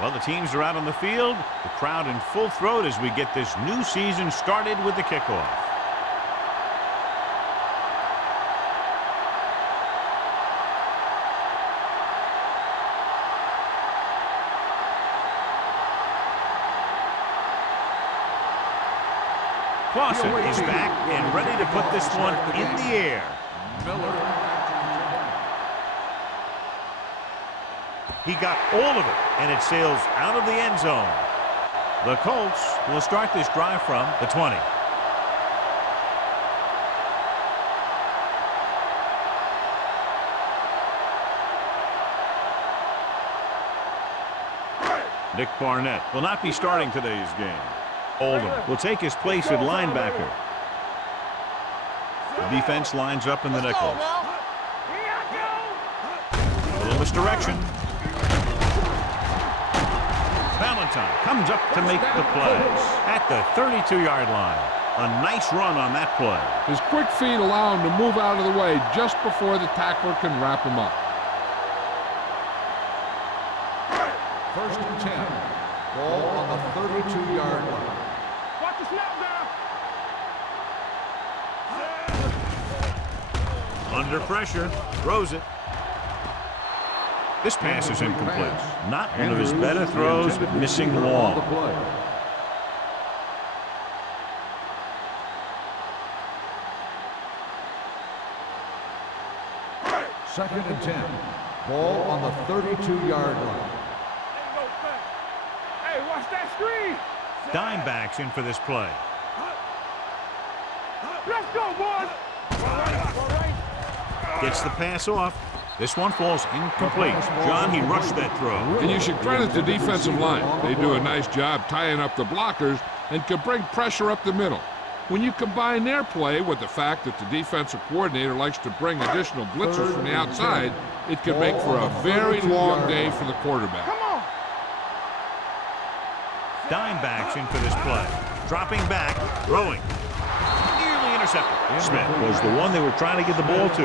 Well, the teams are out on the field, the crowd in full throat as we get this new season started with the kickoff. Clausen is back and ready to put this one in the air. He got all of it, and it sails out of the end zone. The Colts will start this drive from the 20. Nick Barnett will not be starting today's game. Oldham will take his place at linebacker. The defense lines up in the nickel. A little misdirection. Valentine comes up to make the play at the 32-yard line. A nice run on that play. His quick feet allow him to move out of the way just before the tackler can wrap him up. 1st and 10. Ball on the 32-yard line. Watch the snap now. Under pressure, throws it. This pass is incomplete. Not one of his better throws, missing long. 2nd and 10. Ball on the 32-yard line. Hey, watch that screen. Dime backs in for this play. Let's go, boys. Gets the pass off. This one falls incomplete. John, he rushed that throw. And you should credit the defensive line. They do a nice job tying up the blockers and can bring pressure up the middle. When you combine their play with the fact that the defensive coordinator likes to bring additional blitzers from the outside, it can make for a very long day for the quarterback. Come on. Dime backs in for this play. Dropping back, throwing. Nearly intercepted. Smith was the one they were trying to get the ball to.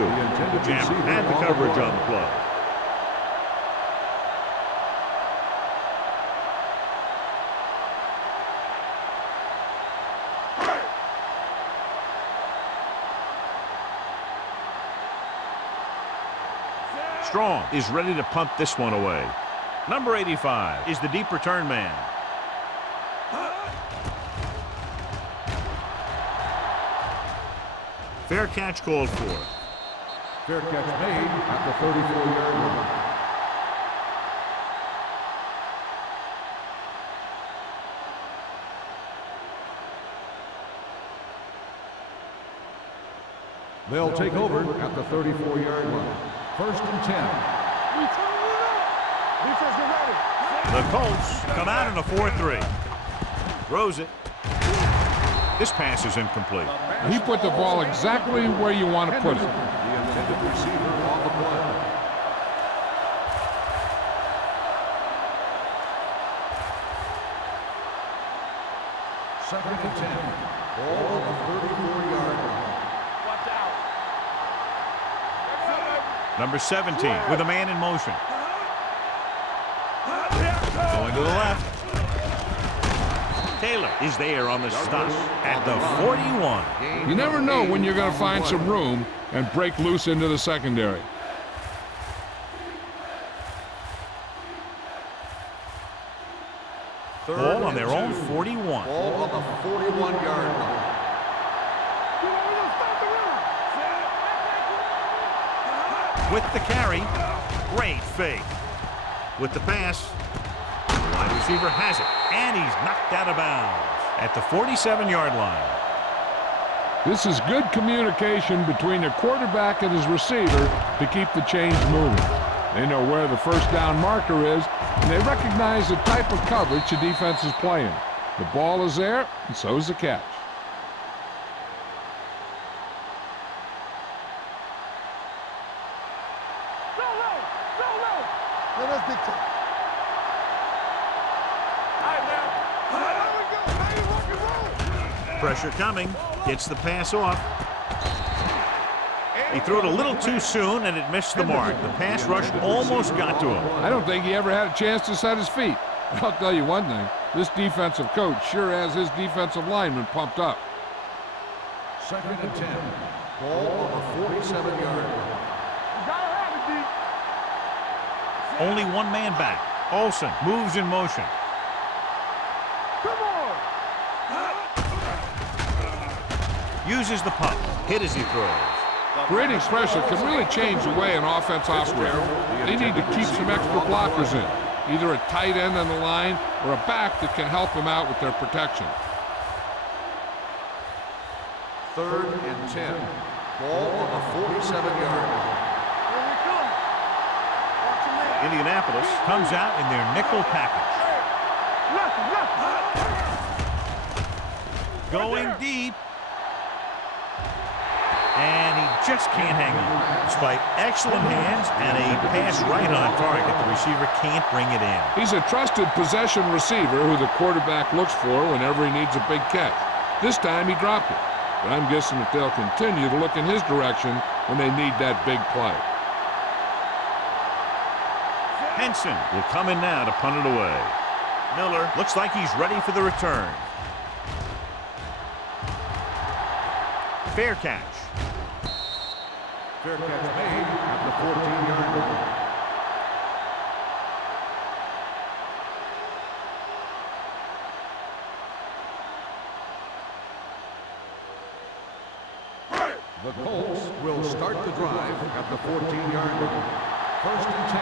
Jam had the coverage on the play. Strong is ready to punt this one away. Number 85 is the deep return man. Fair catch called for. Fair catch made at the 34-yard line. They'll take over at the 34-yard line. 1st and 10. Defense, get ready. The Colts come out in a 4-3. Throws it. This pass is incomplete. He put the ball exactly where you want to put it. The intended receiver on the play. Second and 10. Ball on the 34-yard line. Watch out. Number 17 with a man in motion. Going to the left. Taylor is there on the stop at the 41. You never know when you're going to find some room and break loose into the secondary. Ball on their own 41. Ball on the 41-yard line. With the carry, great fake. With the pass, Wide receiver has it, and he's knocked out of bounds at the 47-yard line. This is good communication between the quarterback and his receiver to keep the chains moving. They know where the first down marker is, and they recognize the type of coverage the defense is playing. The ball is there, and so is the catch. Let us dictate. All right, now. Pressure coming. Gets the pass off. He threw it a little too soon, and it missed the mark. The pass rush almost got to him. I don't think he ever had a chance to set his feet. I'll tell you one thing. This defensive coach sure has his defensive lineman pumped up. 2nd and 10. Ball on the 47-yard line. You gotta have it, D. Only one man back. Olsen moves in motion. Come on. Uses the pump. Hit as he throws. Creating pressure can really change the way an offense operates. They need to keep some extra blockers in. Either a tight end on the line or a back that can help them out with their protection. 3rd and 10. Ball on the 47-yard line. Here we come. Watch your man. Indianapolis comes out in their nickel package. Left. Going deep. And he just can't hang on. Despite excellent hands and a pass right on target, the receiver can't bring it in. He's a trusted possession receiver who the quarterback looks for whenever he needs a big catch. This time he dropped it. But I'm guessing that they'll continue to look in his direction when they need that big play. Henson will come in now to punt it away. Miller looks like he's ready for the return. Fair catch. Fair catch made at the 14-yard line. The Colts will start the drive at the 14-yard line. 1st and 10.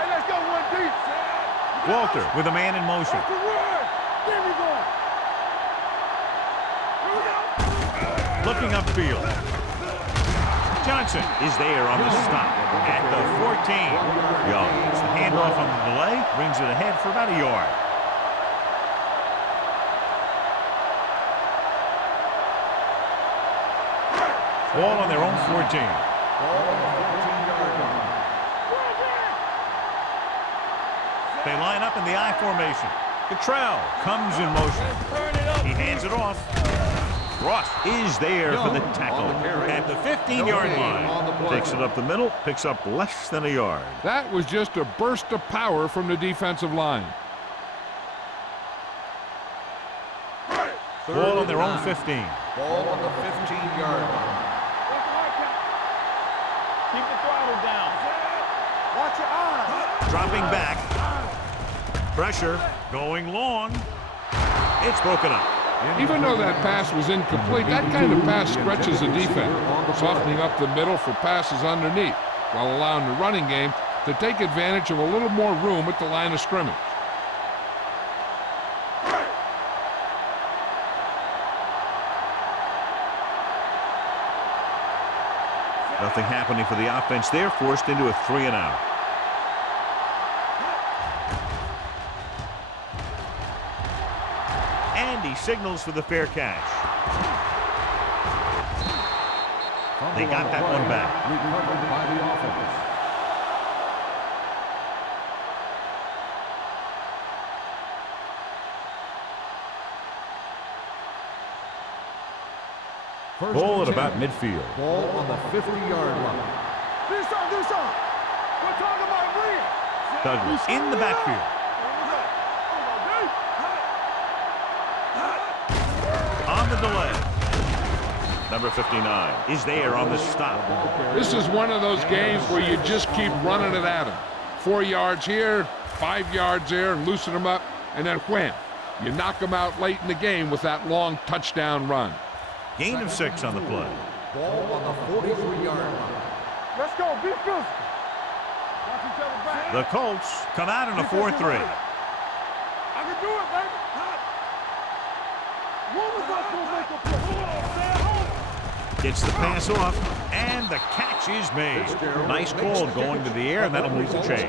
Hey, let's go one deep. Walter with a man in motion. That's the word. There we go. Here we go. Looking upfield. Johnson is there on the stop at the 14 yards. The handoff on the delay brings it ahead for about a yard. Ball on their own 14. Ball on the 14-yard line. They line up in the I formation. Cottrell comes in motion. He hands it off. Ross is there for the tackle at the 15-yard line. Takes it up the middle, picks up less than a yard. That was just a burst of power from the defensive line. Ball on their own 15. Ball on the 15-yard line. Keep the throttle down. Watch your eyes. Dropping back. Pressure going long. It's broken up. Even though that pass was incomplete, that kind of pass stretches the defense, softening up the middle for passes underneath, while allowing the running game to take advantage of a little more room at the line of scrimmage. Nothing happening for the offense there, forced into a 3-and-out. And he signals for the fair catch. They got that one back. Recovered by the offense. Ball at about midfield. Ball on the 50-yard line. Do something. We're talking about Green. Douglas in the backfield. On the delay. Number 59 is there on the stop. This is one of those games where you just keep running it at them. 4 yards here, 5 yards there, and loosen them up, and then wham, you knock them out late in the game with that long touchdown run. Gain of 6 on the play. Ball on the 43-yard line. Let's go. Be physical. Watch each other back. The Colts come out in a 4-3. can do it, baby. One of us will make a play. Stay at home. Gets the pass off, and the catch is made. Nice call going to the air, and that'll move the chain.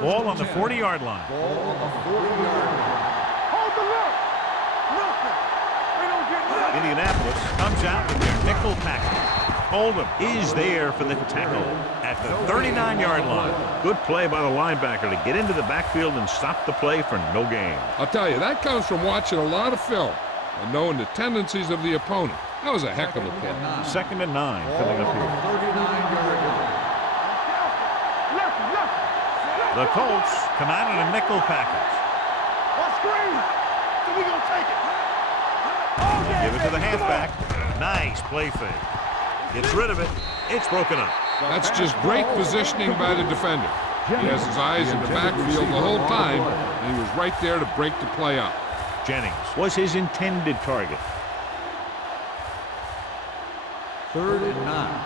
Ball on the 40-yard line. Ball on the 40-yard line. Hold the look. Nothing. We don't get nothing. Indianapolis comes out with their nickel package. Oldham is there for the tackle at the 39-yard line. Good play by the linebacker to get into the backfield and stop the play for no gain. I'll tell you, that comes from watching a lot of film and knowing the tendencies of the opponent. That was a heck of a play. 2nd and 9 coming up here. 39-yard line. The Colts come out in a nickel package. What screen? So we gonna take it. Give it to the halfback. Nice play fake. Gets rid of it. It's broken up. That's just great positioning by the defender. He has his eyes in the backfield the whole time, and he was right there to break the play up. Jennings was his intended target. 3rd and 9.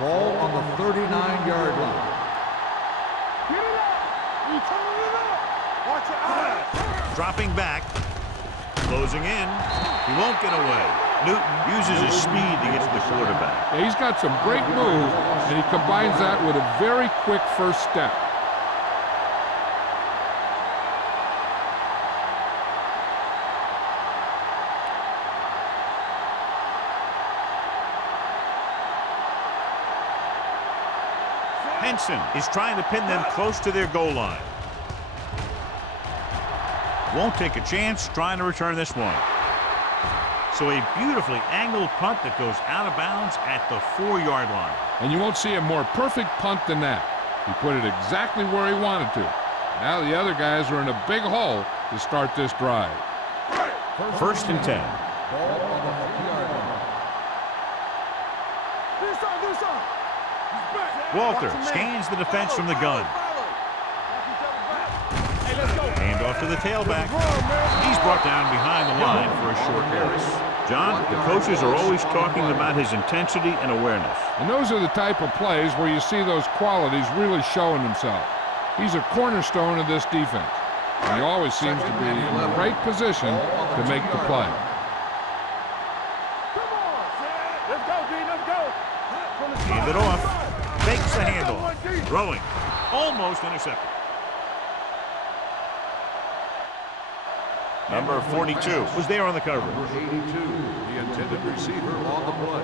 Ball on the 39-yard line. Get it up. You turn it up. Watch your eyes. Dropping back. Closing in. He won't get away. Newton uses his speed to get to the quarterback. Yeah, he's got some great moves, and he combines that with a very quick first step. Henson is trying to pin them close to their goal line. Won't take a chance trying to return this one. So a beautifully angled punt that goes out of bounds at the 4-yard line. And you won't see a more perfect punt than that. He put it exactly where he wanted to. Now the other guys are in a big hole to start this drive. 1st and 10. Ball on the 50-yard line. This side. He's back. Walter scans the defense from the gun. Hey, let's go. Hand off to the tailback. He's brought down behind the line for a short pass. John, the coaches are always talking about his intensity and awareness. And those are the type of plays where you see those qualities really showing themselves. He's a cornerstone of this defense. And he always seems to be in the right position to make the play. Come on. Let's go, D. Let's go. Hand it off. Fakes the handoff. Throwing. Almost intercepted. Number 42 was there on the coverage. Number 82, the intended receiver on the play.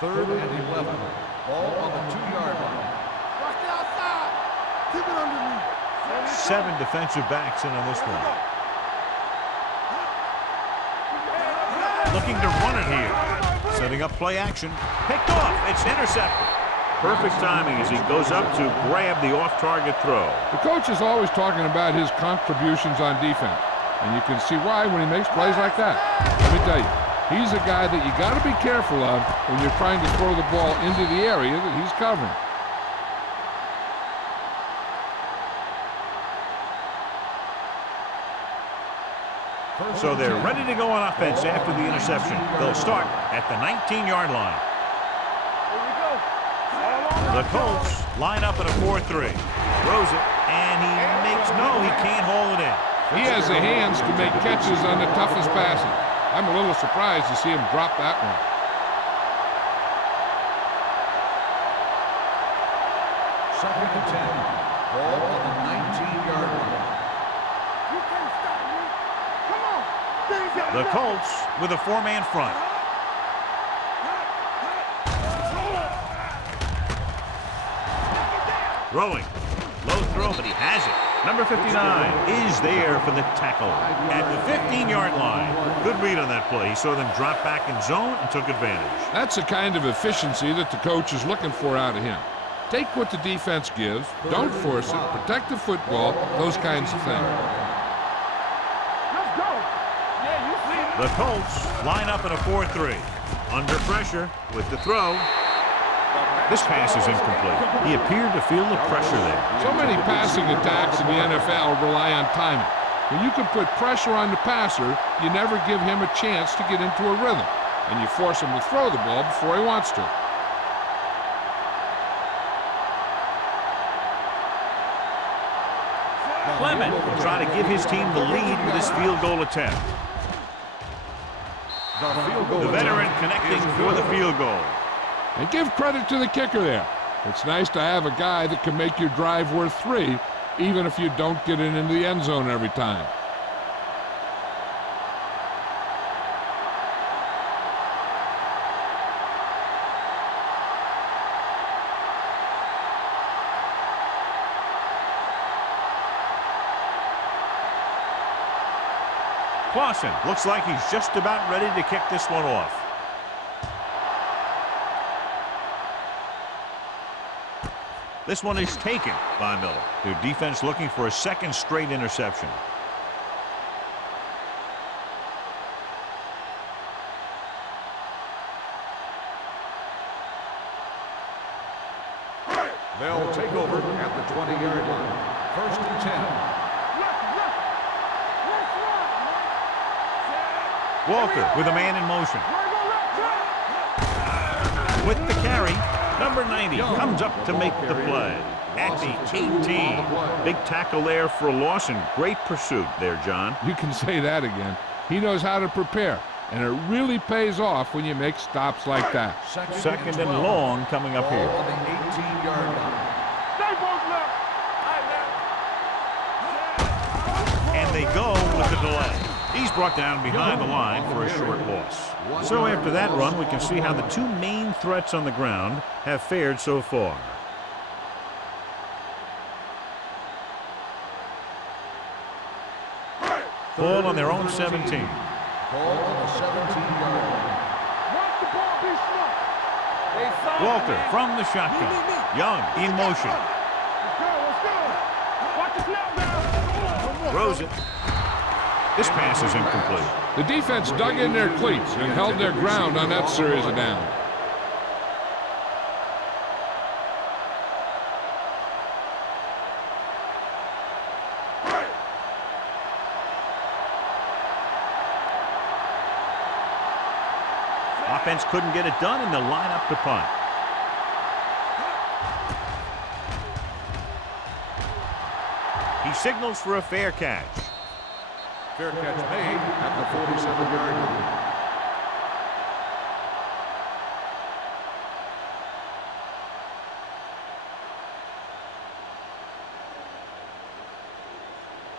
Third and 11. Ball on the 2-yard line. Watch the outside. Keep it underneath. 7 defensive backs in on this one. Looking to run it here. Setting up play action. Picked off. It's intercepted. Perfect timing as he goes up to grab the off-target throw. The coach is always talking about his contributions on defense. And you can see why when he makes plays like that. Let me tell you, he's a guy that you got to be careful of when you're trying to throw the ball into the area that he's covering. So they're ready to go on offense after the interception. They'll start at the 19-yard line. Here we go. The Colts line up in a 4-3. Throws it, and he can't hold it in. He has the hands to make catches on the toughest passes. I'm a little surprised to see him drop that one. Second and 10. Ball on the 19-yard line. You can't stop me. Come on. Things got The Colts with a 4-man front. Throwing. Low throw, but he has it. Number 59 is there for the tackle at the 15-yard line. Good read on that play. He saw them drop back in zone and took advantage. That's the kind of efficiency that the coach is looking for out of him. Take what the defense gives, don't force it, protect the football, those kinds of things. Let's go. Yeah, you see it. The Colts line up in a 4-3. Under pressure with the throw. This pass is incomplete. He appeared to feel the pressure there. So many passing attacks in the NFL rely on timing. When you can put pressure on the passer, you never give him a chance to get into a rhythm, and you force him to throw the ball before he wants to. Clement will try to give his team the lead with his field goal attempt. The veteran connecting for the field goal. And give credit to the kicker there. It's nice to have a guy that can make your drive worth 3, even if you don't get it into the end zone every time. Clausen looks like he's just about ready to kick this one off. This one is taken by Miller. Their defense looking for a second straight interception. They'll take over at the 20-yard line. 1st and 10. Walker with a man in motion. With the carry, number 90 comes up to make the play at the 18. Big tackle there for a loss and great pursuit there, John. You can say that again. He knows how to prepare, and it really pays off when you make stops like that. Second and long coming up here. On the 18-yard line. And they go with the delay. He's brought down behind the line for a short loss. So after that run, we can see how the two main threats on the ground have fared so far. Ball on their own 17. Ball on the 17-yard line. Walter from the shotgun. Young in motion. Throws it. This pass is incomplete. The defense dug in their cleats and held their ground on that series of downs. Offense couldn't get it done, and they'll line up to punt. He signals for a fair catch. Fair catch made at the 47-yard line.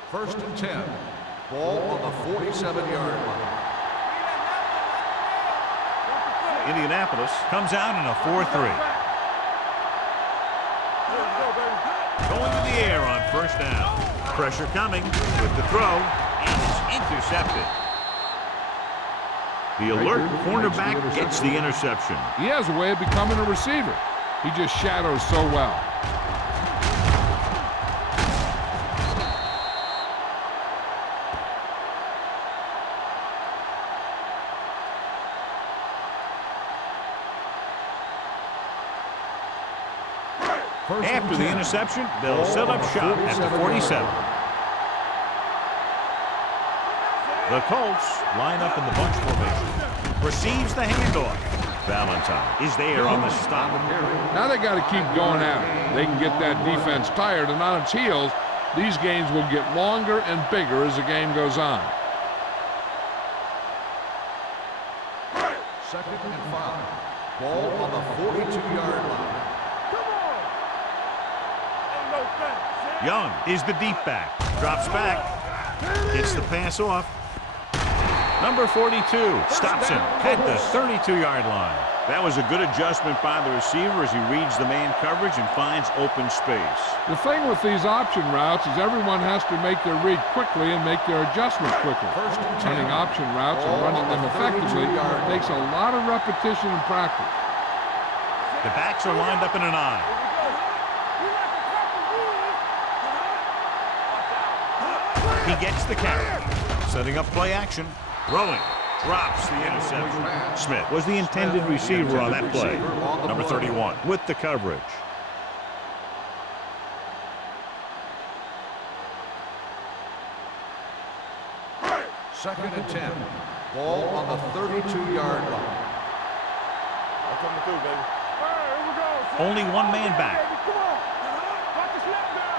First and 10. Ball on the 47-yard line. Indianapolis comes out in a 4-3. Going to the air on first down. Pressure coming with the throw. Intercepted. The alert cornerback gets the interception. He has a way of becoming a receiver. He just shadows so well. After the interception, they'll set up shop at the 47. The Colts line up in the bunch formation. Receives the handoff. Valentine is there on the stop. Now they got to keep going at it. They can get that defense tired and on its heels. These games will get longer and bigger as the game goes on. 2nd and 5. Ball on the 42-yard line. Young is the deep back. Drops back. Gets the pass off. Number 42 stops him at the 32-yard line. That was a good adjustment by the receiver as he reads the man coverage and finds open space. The thing with these option routes is everyone has to make their read quickly and make their adjustments quickly. Running option routes and running them effectively takes a lot of repetition and practice. The backs are lined up in an eye. He gets the carry. Setting up play action. Throwing. Drops the interception. Smith was the intended receiver on that play. Number 31 with the coverage. Second and 10. Ball on the 32-yard line. I'm coming through, baby. All right, here we go. Only one man back. Come on. Watch the snap now.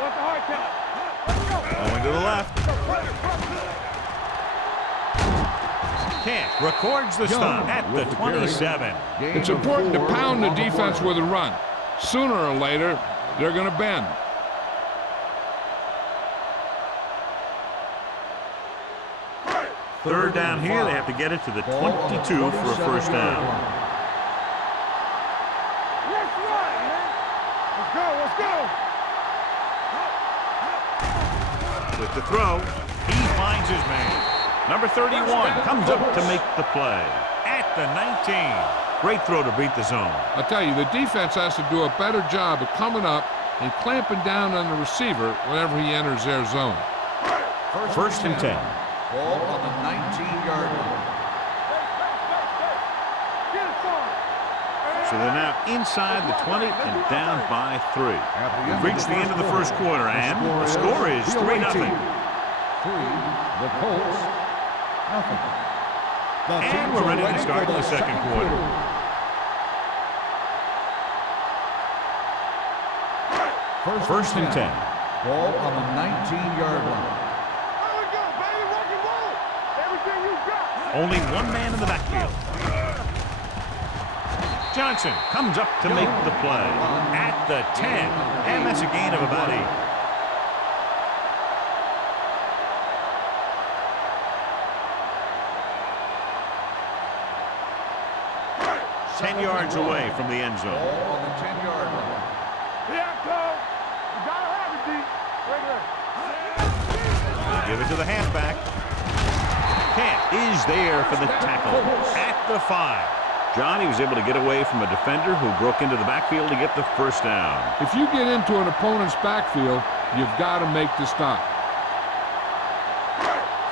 Watch the hard count. Let's go. Going to the left. Camp records the stop at the 27. It's important to pound the defense with a run. Sooner or later, they're going to bend. Third down here. They have to get it to the 22 for a first down. Let's run, man. Let's go. Let's go. With the throw, he finds his man. Number 31 comes up to make the play at the 19. Great throw to beat the zone. I'll tell you, the defense has to do a better job of coming up and clamping down on the receiver whenever he enters their zone. First and 10. Ball on the 19-yard line. So they're now inside the 20 and down by 3. We've reached the end of the first quarter, and the score is 3-0. 3, the Colts, nothing. And we're ready to start the second quarter. First and 10. Ball on the 19-yard line. There we go, baby. Rock and roll. Everything you got. Only one man in the backfield. Johnson comes up to make the play at the 10, and that's a gain of about 8. Ten yards away from the end zone. Ball on the 10-yard line. Yeah, Cole. You gotta have it, D. Right there. Give it to the halfback. Camp is there for the tackle at the 5. John, he was able to get away from a defender who broke into the backfield to get the first down. If you get into an opponent's backfield, you've got to make the stop.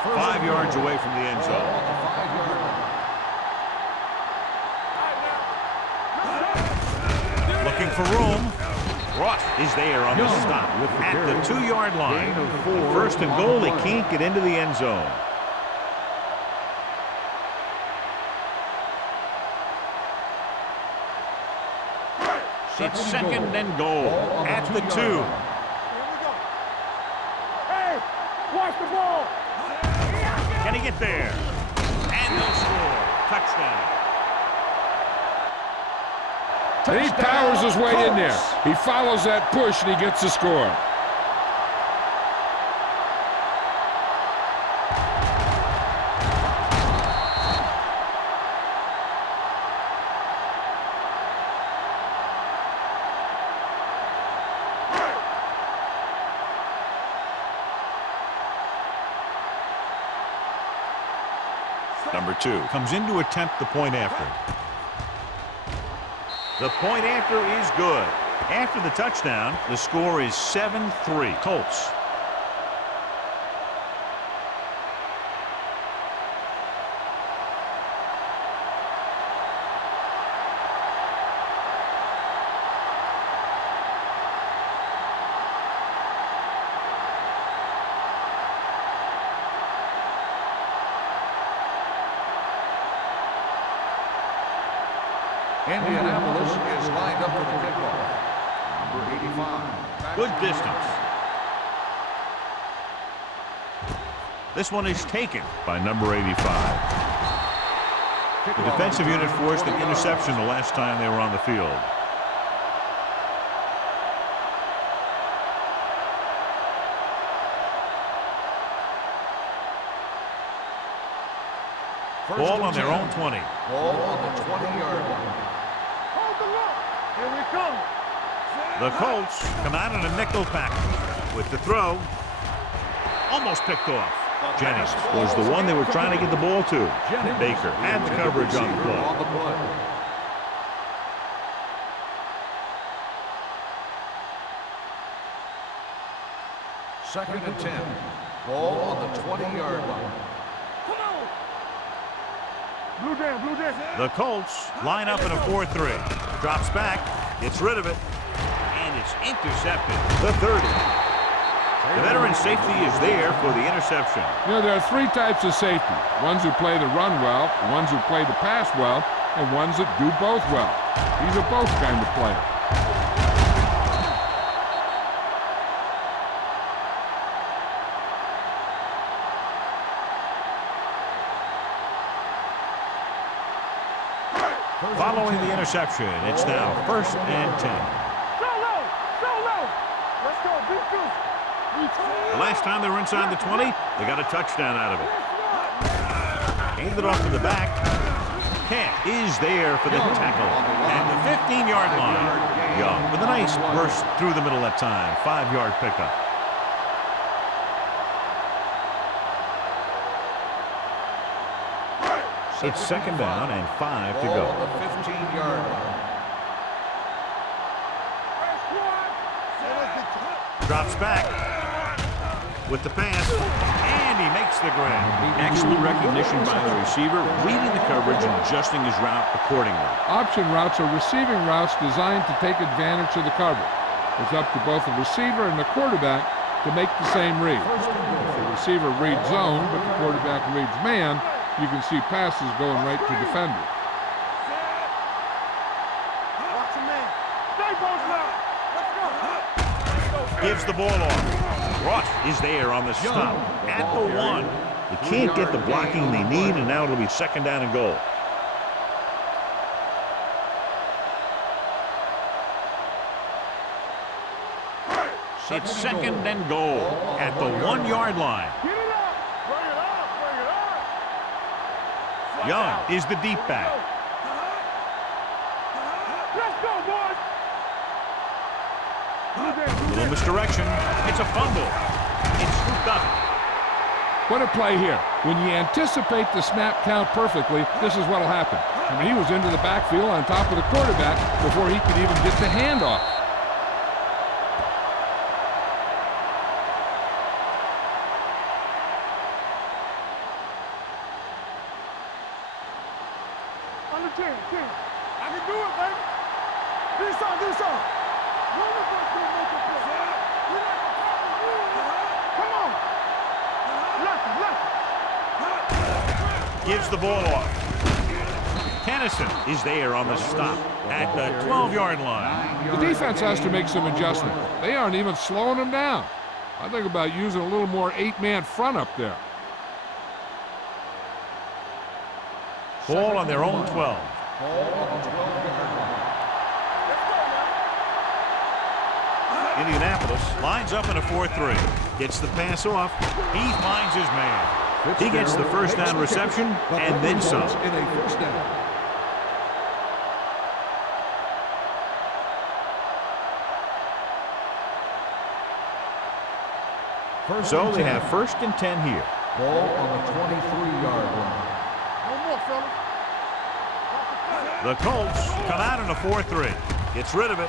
5 yards away from the end Ball zone. on the 5-yard line. Looking for room. Ross is there on the stop at the 2-yard line. First and goal, they can't get into the end zone. It's second and goal at the 2. Here we go. Hey, watch the ball. Can he get there? And they'll score. Touchdown. And he powers his way in there. He follows that push and he gets the score. Number 2 comes in to attempt the point after. The point after is good. After the touchdown, the score is 7-3 Colts. Indianapolis is lined up for the kickoff. Number 85. Good distance. This one is taken by number 85. The defensive unit forced an interception the last time they were on the field. Ball on their own 20. Ball on the 20-yard line. Hold the look. Here we come. The Colts come out in a nickel package with the throw. Almost picked off. Jennings was the one they were trying to get the ball to. Baker had the coverage on the play. Second and 10. Ball on the 20-yard line. Come on. Blue jam, blue jam. The Colts line up in a 4-3. Drops back, gets rid of it, and it's intercepted. The 30. The veteran safety is there for the interception. You know, there are three types of safety. Ones who play the run well, the ones who play the pass well, and ones that do both well. These are both kind of players. Following the interception, it's now 1st and 10. So low, so low. Let's go, beat this. The last time they were inside the 20, they got a touchdown out of it. Handed off to the back. Camp is there for the tackle at the 15-yard line. Young with a nice burst through the middle that time. 5-yard pickup. It's 2nd down and 5 to go. The 15-yard line. Drops back with the pass, and he makes the grab. Excellent recognition by the receiver, reading the coverage and adjusting his route accordingly. Option routes are receiving routes designed to take advantage of the coverage. It's up to both the receiver and the quarterback to make the same read. If the receiver reads zone, but the quarterback reads man, you can see passes going right to defenders. Watch your man. Stay both now. Let's go. Gives the ball off. Ross is there on the stop at the 1. They can't get the blocking they need, and now it'll be 2nd down and goal. It's 2nd and goal at the 1-yard line. Get it up. Bring it up. Bring it up. Young is the deep back. Let's go, boys. Blue jam, blue Little jam. misdirection. It's a fumble. It's scooped up. What a play here. When you anticipate the snap count perfectly, this is what will happen. I mean, he was into the backfield on top of the quarterback before he could even get the handoff. Under 10, 10. I can do it, baby. Do something, do something. One of us will make a play. We like to talk to you. Come on. Left, left. Gives the ball off. Kennison is there on the stop at the 12-yard line. The defense has to make some adjustments. They aren't even slowing them down. I think about using a little more 8-man front up there. Ball on their own 12. Ball on the 12-yard line. Indianapolis lines up in a 4-3. Gets the pass off. He finds his man. He gets the first down reception and then some. In a first down. So they have 1st and 10 here. Ball on the 23-yard line. No more, fellas. The Colts come out in a 4-3. Gets rid of it.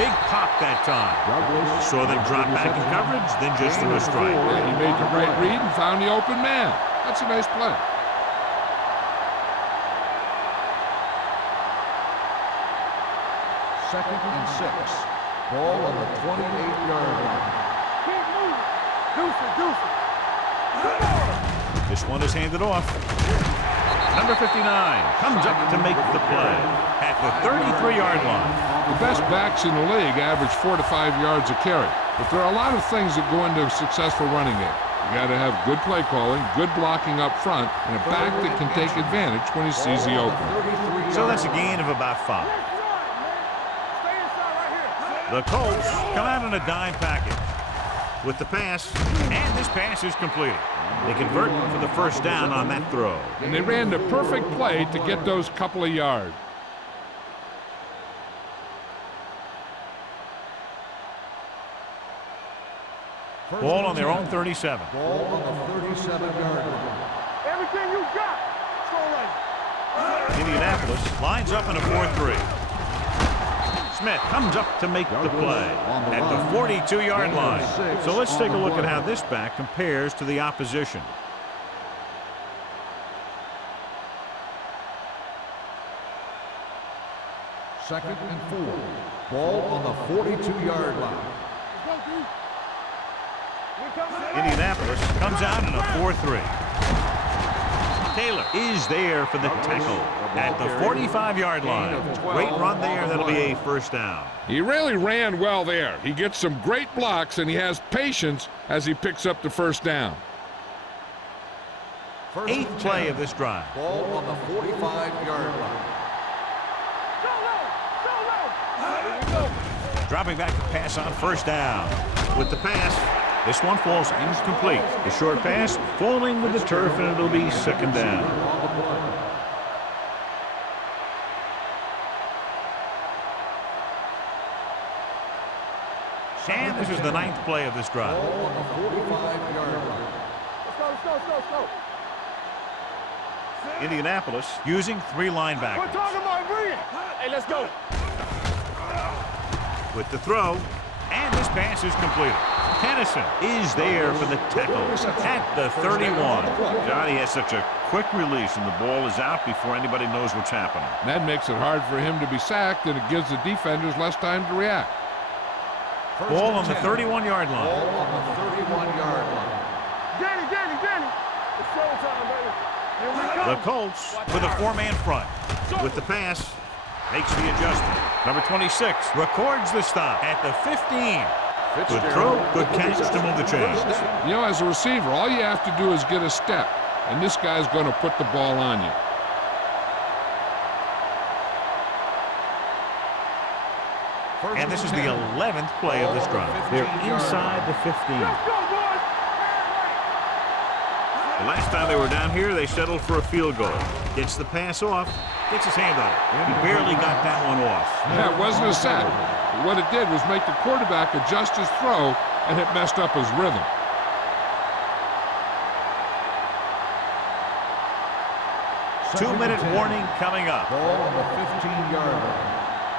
Big pop that time. Saw them drop back in coverage, then just threw a strike. Yeah, he made the right read and found the open man. That's a nice play. Second and 6. Ball on the 28-yard line. Keep moving. Deuce it, deuce it. Come on. This one is handed off. Number 59 comes up to make the play at the 33-yard line. The best backs in the league average 4 to 5 yards a carry. But there are a lot of things that go into a successful running game. You got to have good play calling, good blocking up front, and a back that can take advantage when he sees the opening. So that's a gain of about 5. Stay inside right here. The Colts come out in a dime package with the pass, and this pass is completed. They convert for the first down on that throw. And they ran the perfect play to get those couple of yards. Ball on their own 37. Ball on the 37-yard line. Everything you got. Throw right. Indianapolis lines up in a 4-3. Smith comes up to make the play at the 42-yard line. So let's take a look at how this back compares to the opposition. 2nd and 4. Ball on the 42-yard line. Indianapolis comes out in a 4-3. Taylor is there for the tackle at the 45-yard line. Great run there. That'll be a first down. He really ran well there. He gets some great blocks, and he has patience as he picks up the first down. 8th play of this drive. Ball on the 45-yard line. Dropping back to pass on first down. With the pass, this one falls incomplete. The short pass falling with the turf, and it'll be second down. And this is the 9th play of this drive. Ball on the 45-yard line. Let's go. Indianapolis using 3 We're linebackers. talking about bringing. Hey, let's go. With the throw, and this pass is completed. Tennyson is there for the tackle at the 31. Johnny has such a quick release, and the ball is out before anybody knows what's happening. That makes it hard for him to be sacked, and it gives the defenders less time to react. Ball on the 31-yard line. Ball on the 31-yard line. Danny. It's showtime, baby. Here we go. The Colts with a 4-man front. With the pass, makes the adjustment. Number 26 records the stop at the 15. Good throw, good catch to move the chains. You know, as a receiver, all you have to do is get a step, and this guy's going to put the ball on you. And this is the 11th play of this drive. They're inside the 15. Let's go, boys. The last time they were down here, they settled for a field goal. Gets the pass off, gets his hand on it. He barely got that one off. Yeah, it wasn't a sack. What it did was make the quarterback adjust his throw, and it messed up his rhythm. Two-minute warning coming up. Ball on the 15-yard line.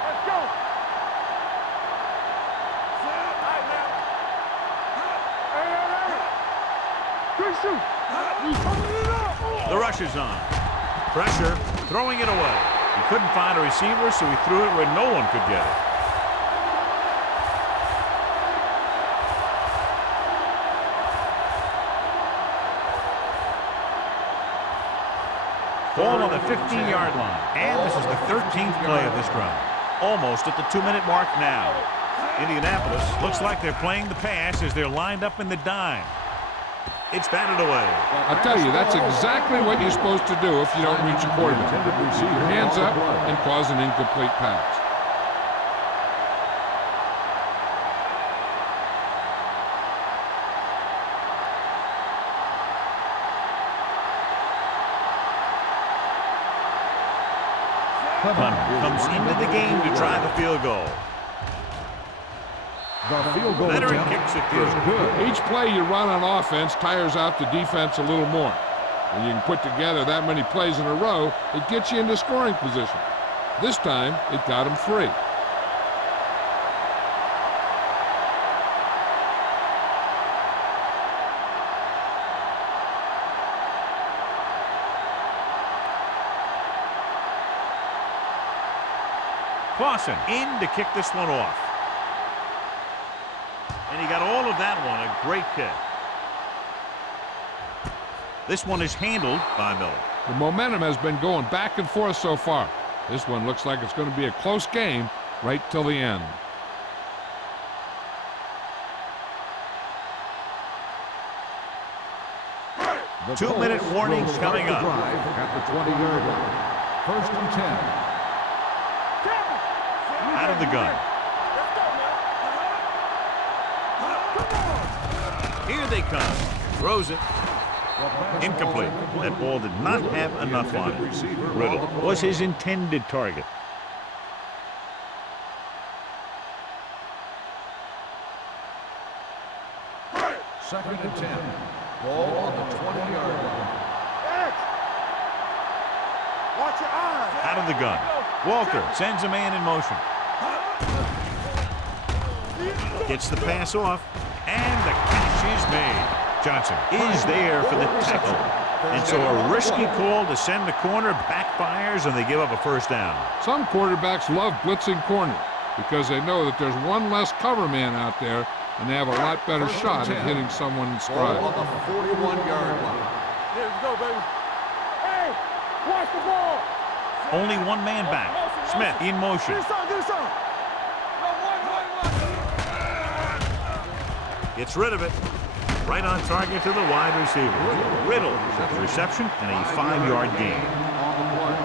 Let's go. Hey. Good shoot. The rush is on. Pressure, throwing it away. He couldn't find a receiver, so he threw it where no one could get it. Ball on the 15-yard line. And this is the 13th play of this drive. Almost at the 2-minute mark now. Indianapolis looks like they're playing the pass as they're lined up in the dime. It's batted away. I'll tell you, that's exactly what you're supposed to do if you don't reach a quarterback. See your hands up and cause an incomplete pass. Clemmer comes into the game to try the field goal. The field goal Veteran attempt kicks it is through. good. Each play you run on offense tires out the defense a little more. When you can put together that many plays in a row, it gets you into scoring position. This time, it got him 3. Clausen in to kick this one off. And he got all of that one. A great kick. This one is handled by Miller. The momentum has been going back and forth so far. This one looks like it's going to be a close game right till the end. The 2-minute Colts warning will start coming the up. drive at the 20-yard line. 1st and 10. Out of the gun. Here they come. Throws it. Incomplete. That ball did not have enough on it. Riddle was his intended target. Second and 10. Ball on the 20-yard line. Watch your eyes. Out of the gun. Walker sends a man in motion. Gets the pass off, and the catch is made. Johnson is there for the tackle And so a risky call to send the corner backfires, and they give up a first down. Some quarterbacks love blitzing corners because they know that there's one less cover man out there, and they have a lot better shot at hitting someone in stride. Ball on the 41-yard line. Let's go, baby. Hey, watch the ball. Only one man back. Smith in motion. Do something. Gets rid of it. Right on target to the wide receiver. Riddle with the reception and a 5-yard gain. On the play.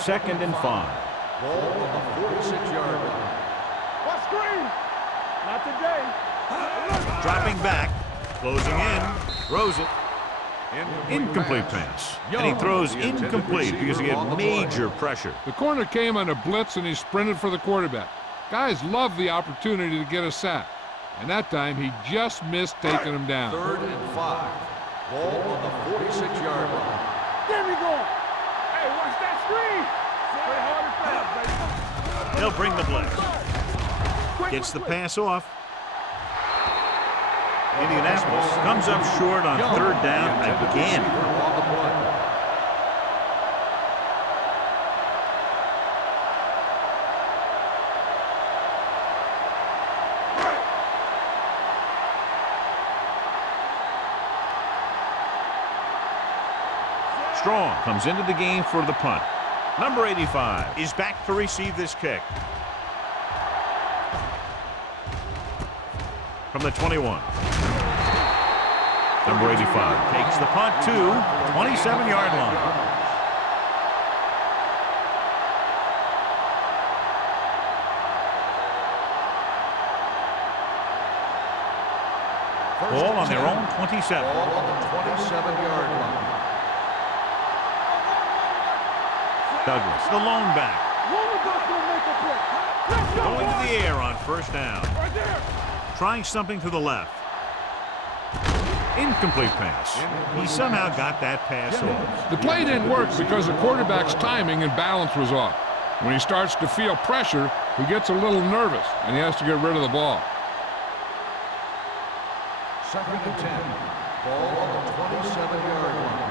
Second and 5. Ball on the 46-yard line. What screen? Not today. Dropping back. Closing in. Throws it. Incomplete pass. And he throws incomplete because he had major pressure. The corner came on a blitz, and he sprinted for the quarterback. Guys love the opportunity to get a sack. And that time, he just missed taking him down. 3rd and 5. Ball on the 46-yard line. There we go. Hey, watch that screen. Play hard and fast, baby. They'll bring the blitz. Gets the pass off. Indianapolis comes up short on 3rd down again. On the play. Strong comes into the game for the punt. Number 85 is back to receive this kick. From the 21. Number 85 takes the punt to 27-yard line. Ball on their own 27. Ball on the 27-yard line. Douglas, the lone back. Going to the air on 1st down. Right there. Trying something to the left. Incomplete pass. He somehow got that pass off. The play didn't work because the quarterback's timing and balance was off. When he starts to feel pressure, he gets a little nervous, and he has to get rid of the ball. 2nd and 10. Ball on the 27-yard line.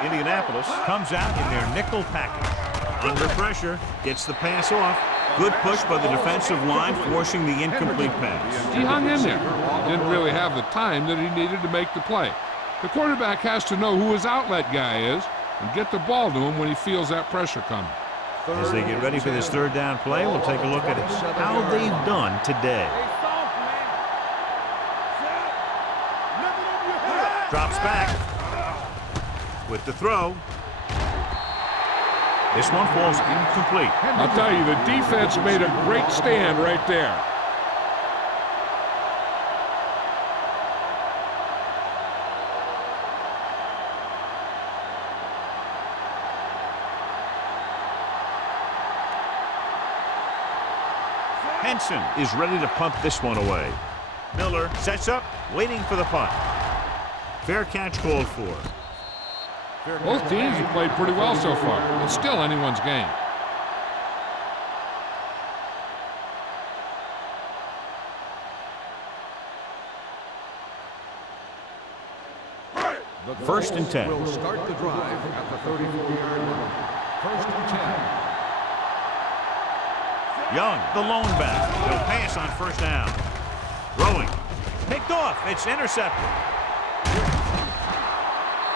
Indianapolis comes out in their nickel package. Under pressure, gets the pass off. Good push by the defensive line, forcing the incomplete pass. He hung in there. He didn't really have the time that he needed to make the play. The quarterback has to know who his outlet guy is and get the ball to him when he feels that pressure coming. As they get ready for this 3rd down play, we'll take a look at how they've done today. Drops back with the throw. This one falls incomplete. I'll tell you, the defense made a great stand right there. Henson is ready to punt this one away. Miller sets up, waiting for the punt. Fair catch called for. Both teams have played pretty well so far. It's still anyone's game. First and 10. Will start the drive at the 34-yard line. 1st and 10. Young, the lone back. He'll pass on 1st down. Throwing. Picked off. It's intercepted.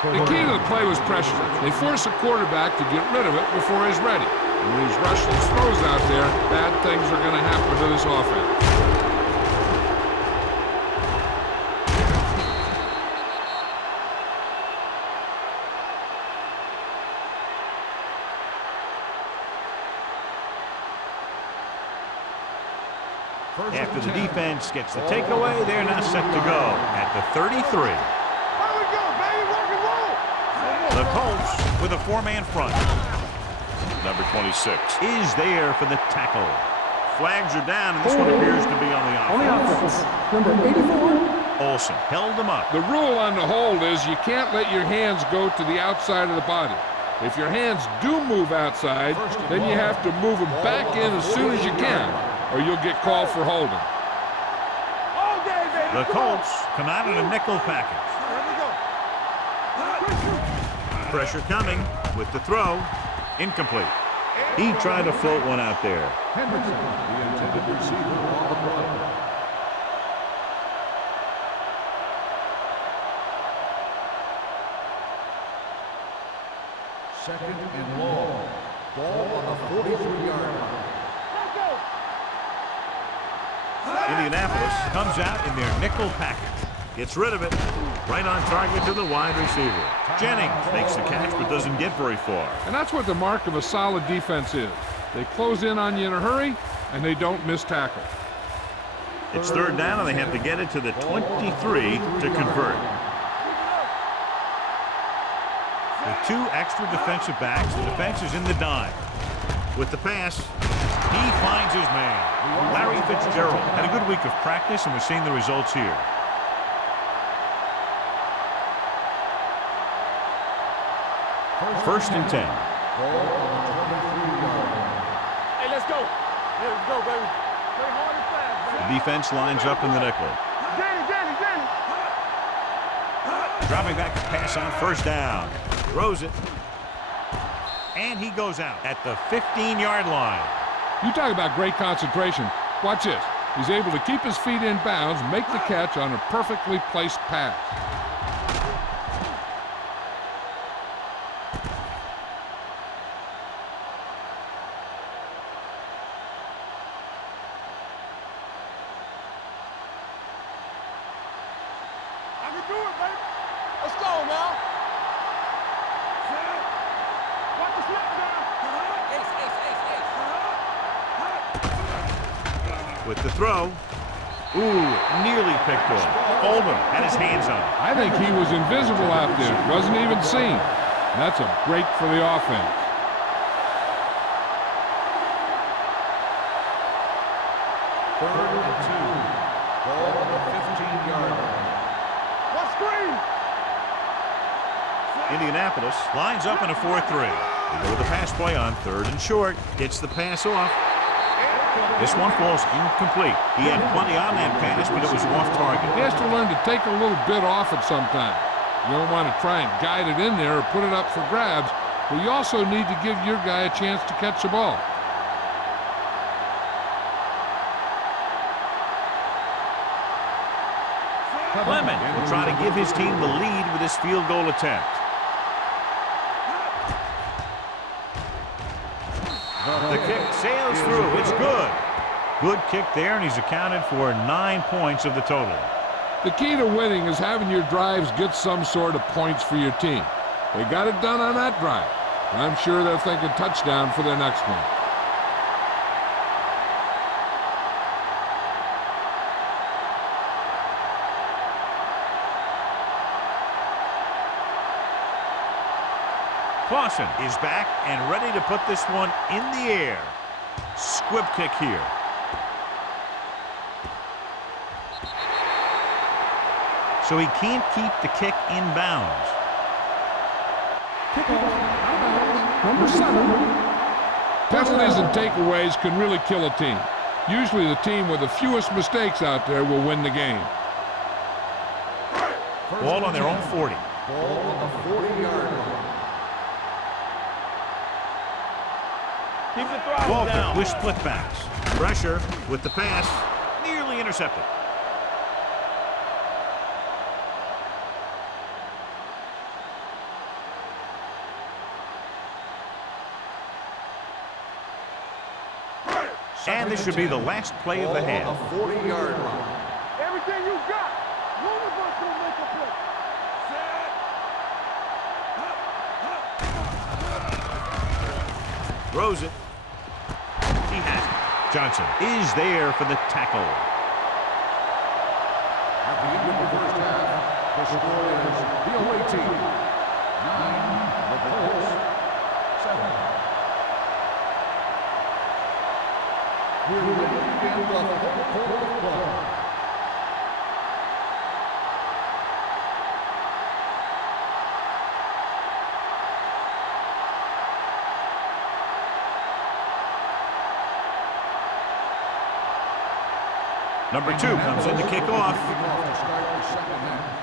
The key to the play was pressure. They force a quarterback to get rid of it before he's ready. When he's rushing his throws out there, bad things are going to happen to this offense. After the defense gets the takeaway, they're now set to go at the 33. The Colts with a 4-man front. Number 26 is there for the tackle. Flags are down, and this one appears to be on the offense. Number 84. Olsen held him up. The rule on the hold is you can't let your hands go to the outside of the body. If your hands do move outside, then you have to move them back in as soon as you can, or you'll get called for holding. The Colts come out in a nickel package. Pressure coming with the throw. Incomplete. He tried to float one out there. Henderson, the intended receiver on the play. Second and long. Ball on the 43-yard line. Indianapolis comes out in their nickel package. Gets rid of it. Right on target to the wide receiver. Jennings makes the catch but doesn't get very far. And that's what the mark of a solid defense is. They close in on you in a hurry, and they don't miss tackle. It's third down, and they have to get it to the 23 to convert. With two extra defensive backs, the defense is in the dime. With the pass, he finds his man. Larry Fitzgerald had a good week of practice, and we're seeing the results here. First and 10. Hey, let's go. Let's go, baby. Play hard and fast, baby. The defense lines up in the nickel. Danny. Dropping back to pass on first down. Throws it. And he goes out at the 15-yard line. You talk about great concentration. Watch this. He's able to keep his feet in bounds, make the catch on a perfectly placed pass. I can do it, baby. Let's go now. Watch the slip down. With the throw. Ooh, nearly picked off. Oldham had his hands on it. I think he was invisible out there. Wasn't even seen. That's a break for the offense. Third and 2. Ball on the 15-yard line. What screen? Indianapolis lines up in a 4-3. They go with the pass play on third and short. Gets the pass off. This one falls incomplete. He had plenty on that pass, but it was off target. He has to learn to take a little bit off it sometime. You don't want to try and guide it in there or put it up for grabs, but you also need to give your guy a chance to catch the ball. Clement will try to give his team the lead with his field goal attempt. The kick sails through. It's good. Good kick there, and he's accounted for 9 points of the total. The key to winning is having your drives get some sort of points for your team. They got it done on that drive. I'm sure they're thinking touchdown for their next one. Clausen is back and ready to put this one in the air. Squib kick here. So he can't keep the kick in bounds. Number 7. Penalties and takeaways can really kill a team. Usually the team with the fewest mistakes out there will win the game. Ball on their own 40. Ball on the 40-yard line. Keep the throttle Walker down. with split backs. Pressure with the pass. Nearly intercepted. And this should be the last play of the half. Ball on the 40-yard line. Everything you got. One of us will make a play. Throws it. He has it. Johnson is there for the tackle. At the end of the first half, the score is the away team 9, the Colts 7. We're ready to begin the fourth quarter of play. Number 2 comes in to kick off. To start the second half.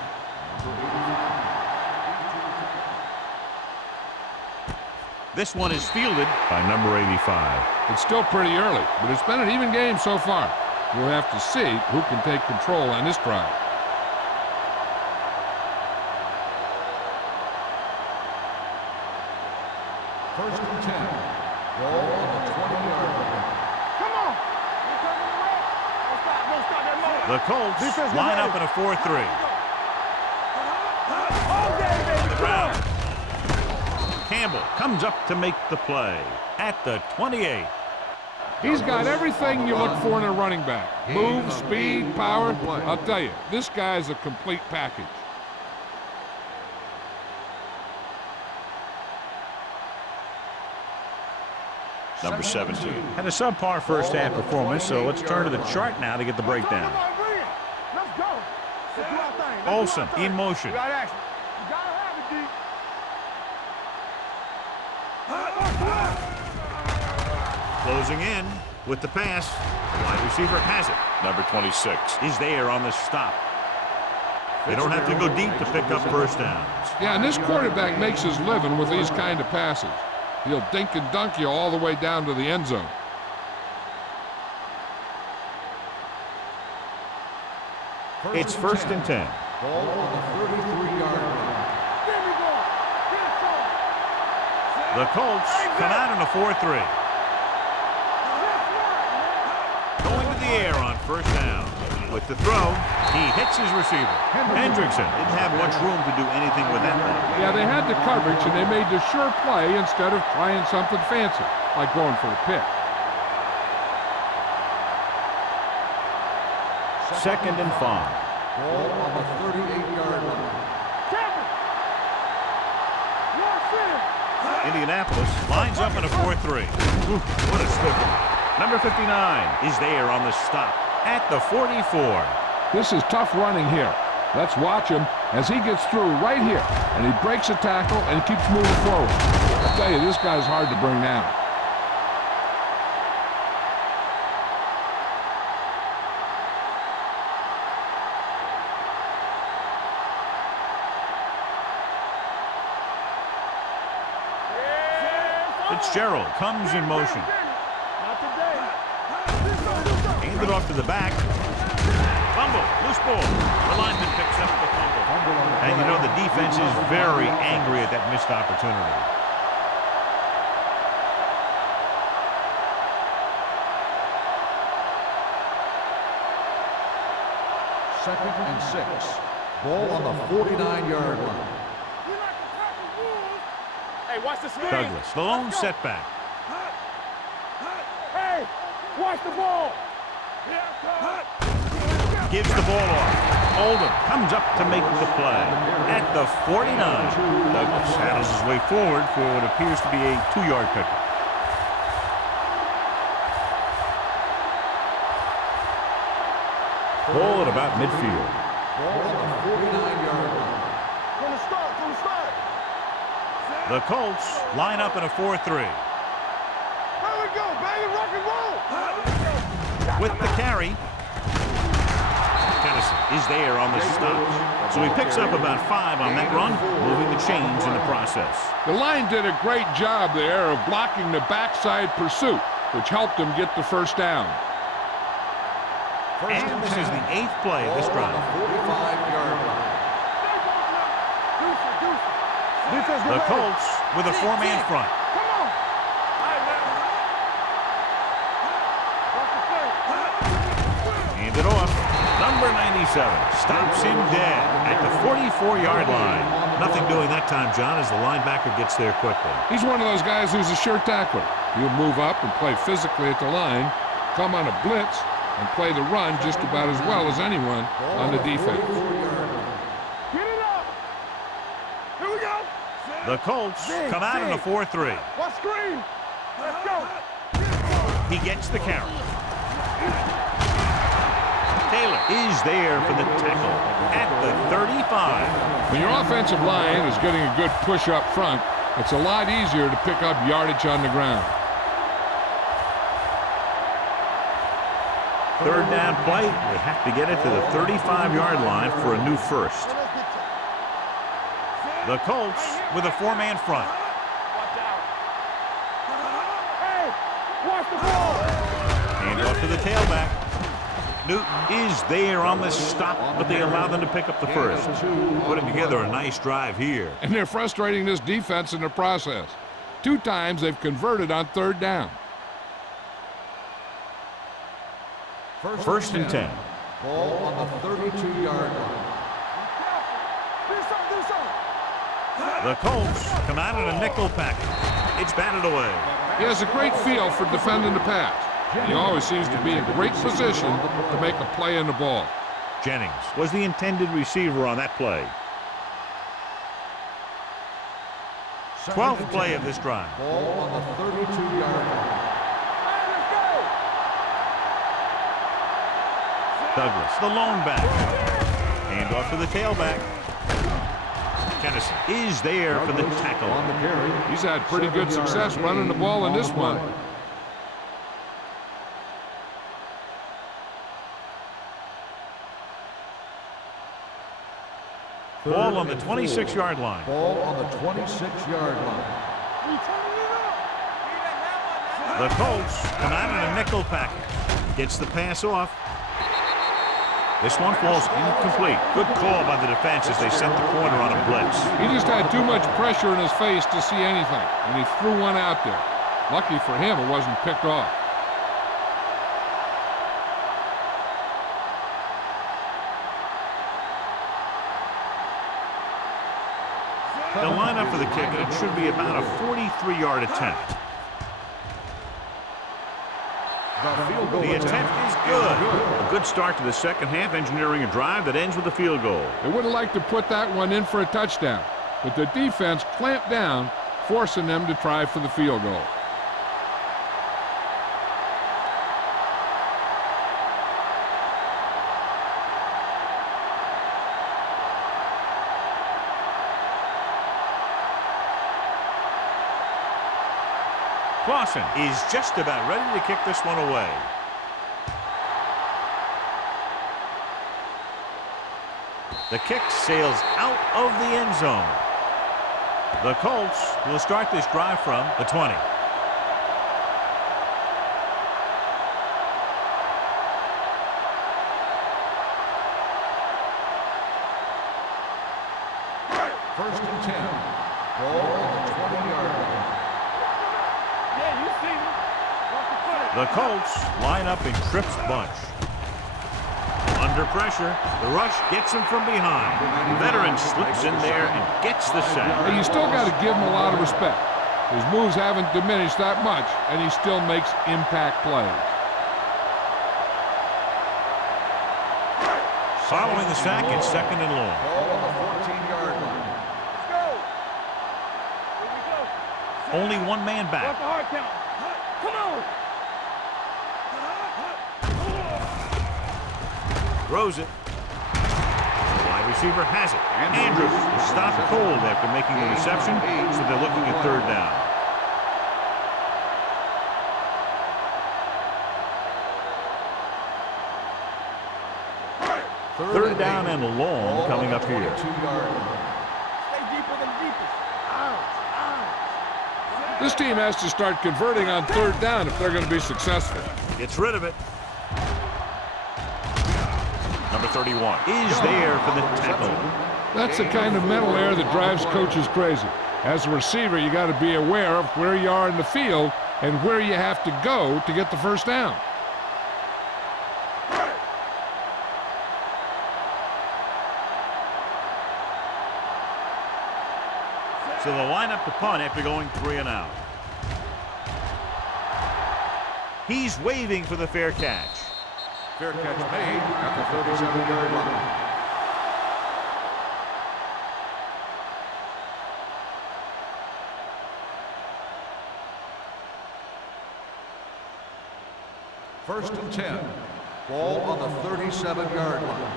This one is fielded by number 85. It's still pretty early, but it's been an even game so far. We'll have to see who can take control on this drive. First and 10. Ball on the 20-yard line. Come on. Don't stop that motor. The Colts Defense, line get up in a 4-3. All day, baby. The ground. Campbell comes up to make the play at the 28. He's got everything you look for in a running back. Move, speed, power. I'll tell you, this guy's a complete package. Number 17. Had a subpar first half performance, so let's turn to the chart now to get the breakdown. Let's go. Let's do our thing. Let's do Olsen our thing. in motion. You got action. You gotta have it, D. Closing in with the pass. The wide receiver has it. Number 26 is there on the stop. They don't have to go deep to pick up first downs. Yeah, and this quarterback makes his living with these kind of passes. He'll dink and dunk you all the way down to the end zone. It's first and 10. Ball on the 33-yard line. Give me ball. Get it to him. The Colts come out in a 4-3. Going to the air on first down. With the throw, he hits his receiver. Hendrickson didn't have much room to do anything with that one. Yeah, they had the coverage, and they made the sure play instead of trying something fancy, like going for a pick. Second and 5. Ball on the 38-yard line. Campbell. Yes, sir. Indianapolis lines up in a 4-3. Ooh, what a slipper. Number 59 is there on the stop at the 44. This is tough running here. Let's watch him as he gets through right here, and he breaks a tackle and keeps moving forward. I tell you, this guy's hard to bring down. Fitzgerald comes in motion. Not today. Handed off to the back. Fumble, loose ball. The lineman picks up the fumble. And you know the defense is very angry at that missed opportunity. Second and 6. Ball on the 49-yard line. Hey, watch the screen. Douglas, the lone setback. Hey, watch the ball. Gives the ball off. Oldham comes up to make the play at the 49. Douglas saddles his way forward for what appears to be a 2-yard pickup. Ball at about midfield. Ball on the 49-yard line. From the start, from the start. The Colts line up in a 4-3. There we go, baby, rock and roll. With the carry, Tennessee is there on the stop. So he picks up about 5 on that run, moving the chains in the process. The line did a great job there of blocking the backside pursuit, which helped them get the first down. And this is the 8th play of this drive. 45-yard line. Defense, The Colts with a 4-man front. come on. Handed off. Number 97 stops him dead at the 44-yard line. Nothing doing that time, John, as the linebacker gets there quickly. He's one of those guys who's a sure tackler. He'll move up and play physically at the line, come on a blitz, and play the run just about as well as anyone on the defense. Get it up. Here we go. The Colts come out in a 4-3. Watch screen. Let's go. He gets the carry. Taylor is there for the tackle at the 35. When your offensive line is getting a good push up front, it's a lot easier to pick up yardage on the ground. Third down play. They have to get it to the 35-yard line for a new first. The Colts with a four-man front. Watch the ball. Hand off to the tailback. Newton is there on the stop, but they allow them to pick up the first. Putting together a nice drive here. And they're frustrating this defense in the process. 2 times they've converted on third down. First and 10. Ball on the 32-yard line. The Colts come out in a nickel package. It's batted away. He has a great feel for defending the pass. He always seems to be in great position to make a play in the ball. Jennings was the intended receiver on that play. 12th play of this drive. Ball on the 32-yard line. Douglas, the lone back. Hand off to the tailback. Kennison is there for the tackle. On the carry. He's had pretty good success running the ball in this one. Ball on the 26-yard line. Ball on the 26-yard line. The Colts come out in a nickel package. Gets the pass off. This one falls incomplete. Good call by the defense as they sent the corner on a blitz. He just had too much pressure in his face to see anything, and he threw one out there. Lucky for him, it wasn't picked off. They'll line up for the kick, and it should be about a 43-yard attempt. The attempt is good. A good start to the second half, engineering a drive that ends with a field goal. They would have liked to put that one in for a touchdown, but the defense clamped down, forcing them to try for the field goal. Clausen is just about ready to kick this one away. The kick sails out of the end zone. The Colts will start this drive from the 20. First and 10. Ball on the 20-yard line. The Colts line up in Tripp's bunch. Under pressure, the rush gets him from behind. The veteran slips in there and gets the sack. Hey, you still got to give him a lot of respect. His moves haven't diminished that much, and he still makes impact plays. Following the sack, it's second and long. Ball on the 14-yard line. Only one man back. Come on. Throws it. The wide receiver has it. Andrews stopped cold after making the reception, so they're looking at third down. Third down and long coming up here. Stay deeper than deepest. This team has to start converting on third down if they're going to be successful. Gets rid of it. Number 31 is there for the tackle. That's the kind of mental error that drives coaches crazy. As a receiver, you got to be aware of where you are in the field and where you have to go to get the first down. So they'll line up to punt after going 3 and out. He's waving for the fair catch. Fair catch made at the 37-yard line. First and 10. Ball on the 37-yard line.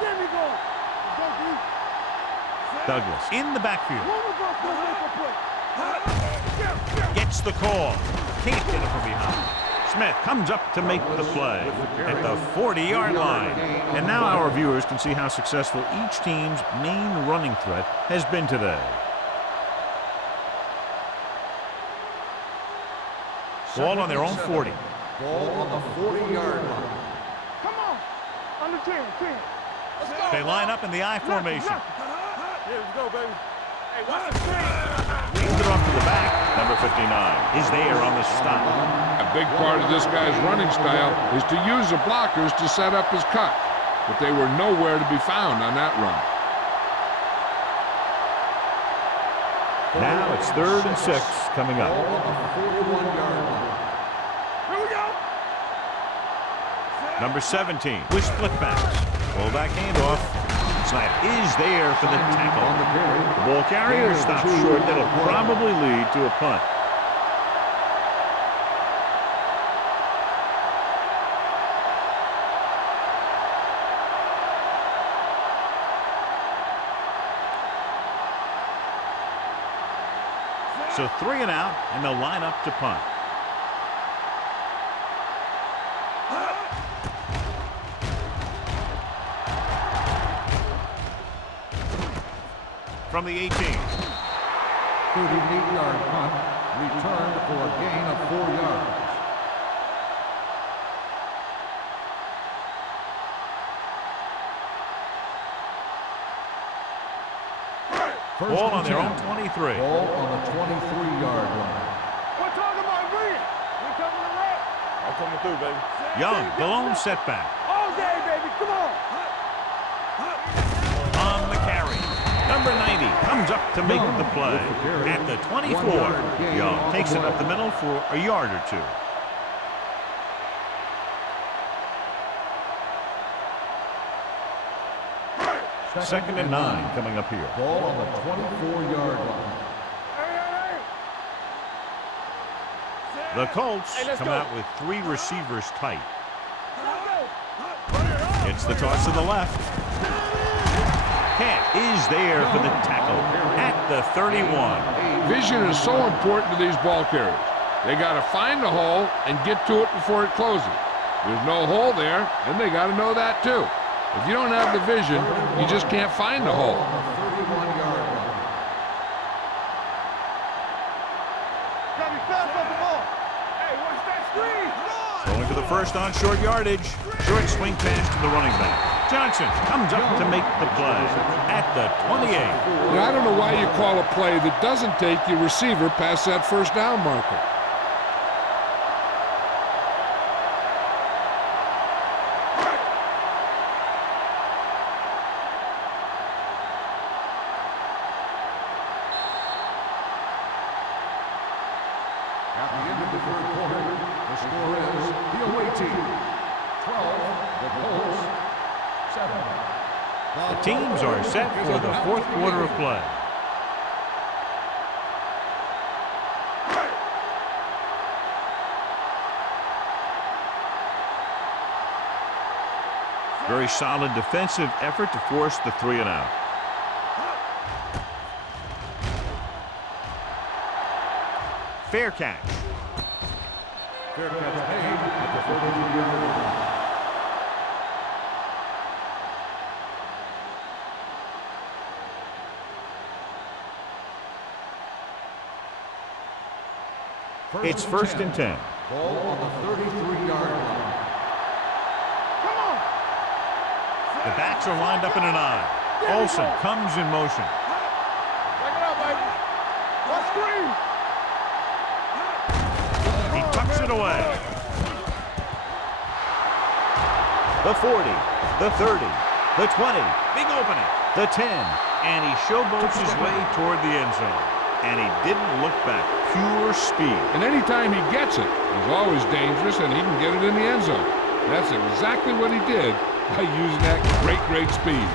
There we go. Douglas in the backfield. Gets the call. Can't get it from behind. Smith comes up to make the play at the 40-yard line. And now our viewers can see how successful each team's main running threat has been today. Ball on their own 40. Ball on the 40-yard line. Come on. Under 10, 10. Let's go. They line up in the I formation. Here we go, baby. Hey, watch the screen. Leads it off to the back. Number 59 is there on the stop. A big part of this guy's running style is to use the blockers to set up his cut, but they were nowhere to be found on that run. Now it's 3rd and 6 coming up. Ball on the 41-yard line. Here we go. Number 17 with split backs. Fullback handoff. Snap is there for the tackle. On the carry. The ball carrier stops short. That'll probably lead to a punt. So 3 and out, and they'll line up to punt. From the 18. 38-yard punt. Returned for a gain of 4 yards. Ball on their own 23. Ball on the 23-yard line. We're talking about green. We coming to red. I'm coming through, baby. Young, the lone setback. All day, baby. Come on. On the carry. Number 90 comes up to make the play. At the 24, Young takes it up the middle for a yard or 2. Second and 9 coming up here. Ball on the 24-yard line. Hey, hey, The Colts Hey, let's come go. out with 3 receivers tight. hey. It's the toss to the left. Cat is there for the tackle at the 31. Vision is so important to these ball carriers. They got to find the hole and get to it before it closes. There's no hole there, and they got to know that too. If you don't have the vision, you just can't find the hole. On the 31-yard line. Gotta be fast off the ball. Hey, watch that screen. Going for the first on short yardage. Short swing pass to the running back. Johnson comes up to make the play at the 28. Now, I don't know why you call a play that doesn't take your receiver past that first down marker. At the end of the 3rd quarter, the score is the away team 12, the Colts 7. The teams are set for the 4th quarter of play. Very solid defensive effort to force the 3 and out. Fair catch. Fair catch made at the 32-yard line. It's 1st and 10. Ball on the 33-yard line. Come on. The backs are lined up in an I. Olsen comes in motion. Check it out, baby. Watch screen. He tucks it away. The 40, the 30, the 20, big opening, the 10, and he showboats his way toward the end zone. And he didn't look back. Pure speed. And anytime he gets it, he's always dangerous, and he can get it in the end zone. That's exactly what he did by using that great speed.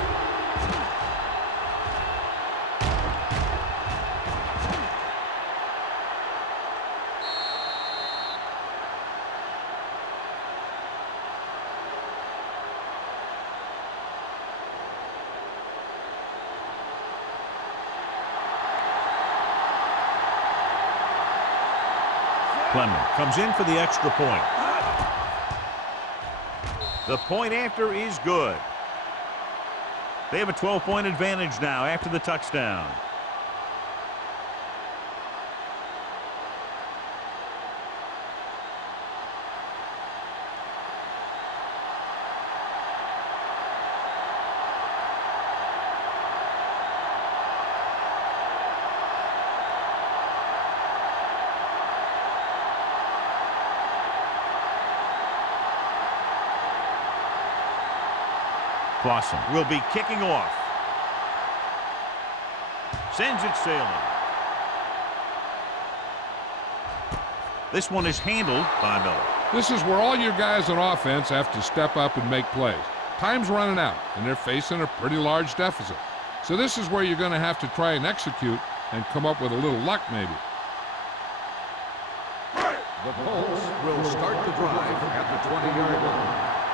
Clemens comes in for the extra point. The point after is good. They have a 12-point advantage now after the touchdown. Clausen will be kicking off. Sends it sailing. This one is handled by Miller. This is where all your guys on offense have to step up and make plays. Time's running out, and they're facing a pretty large deficit. So this is where you're going to have to try and execute and come up with a little luck, maybe. The Colts will start the drive at the 20-yard line.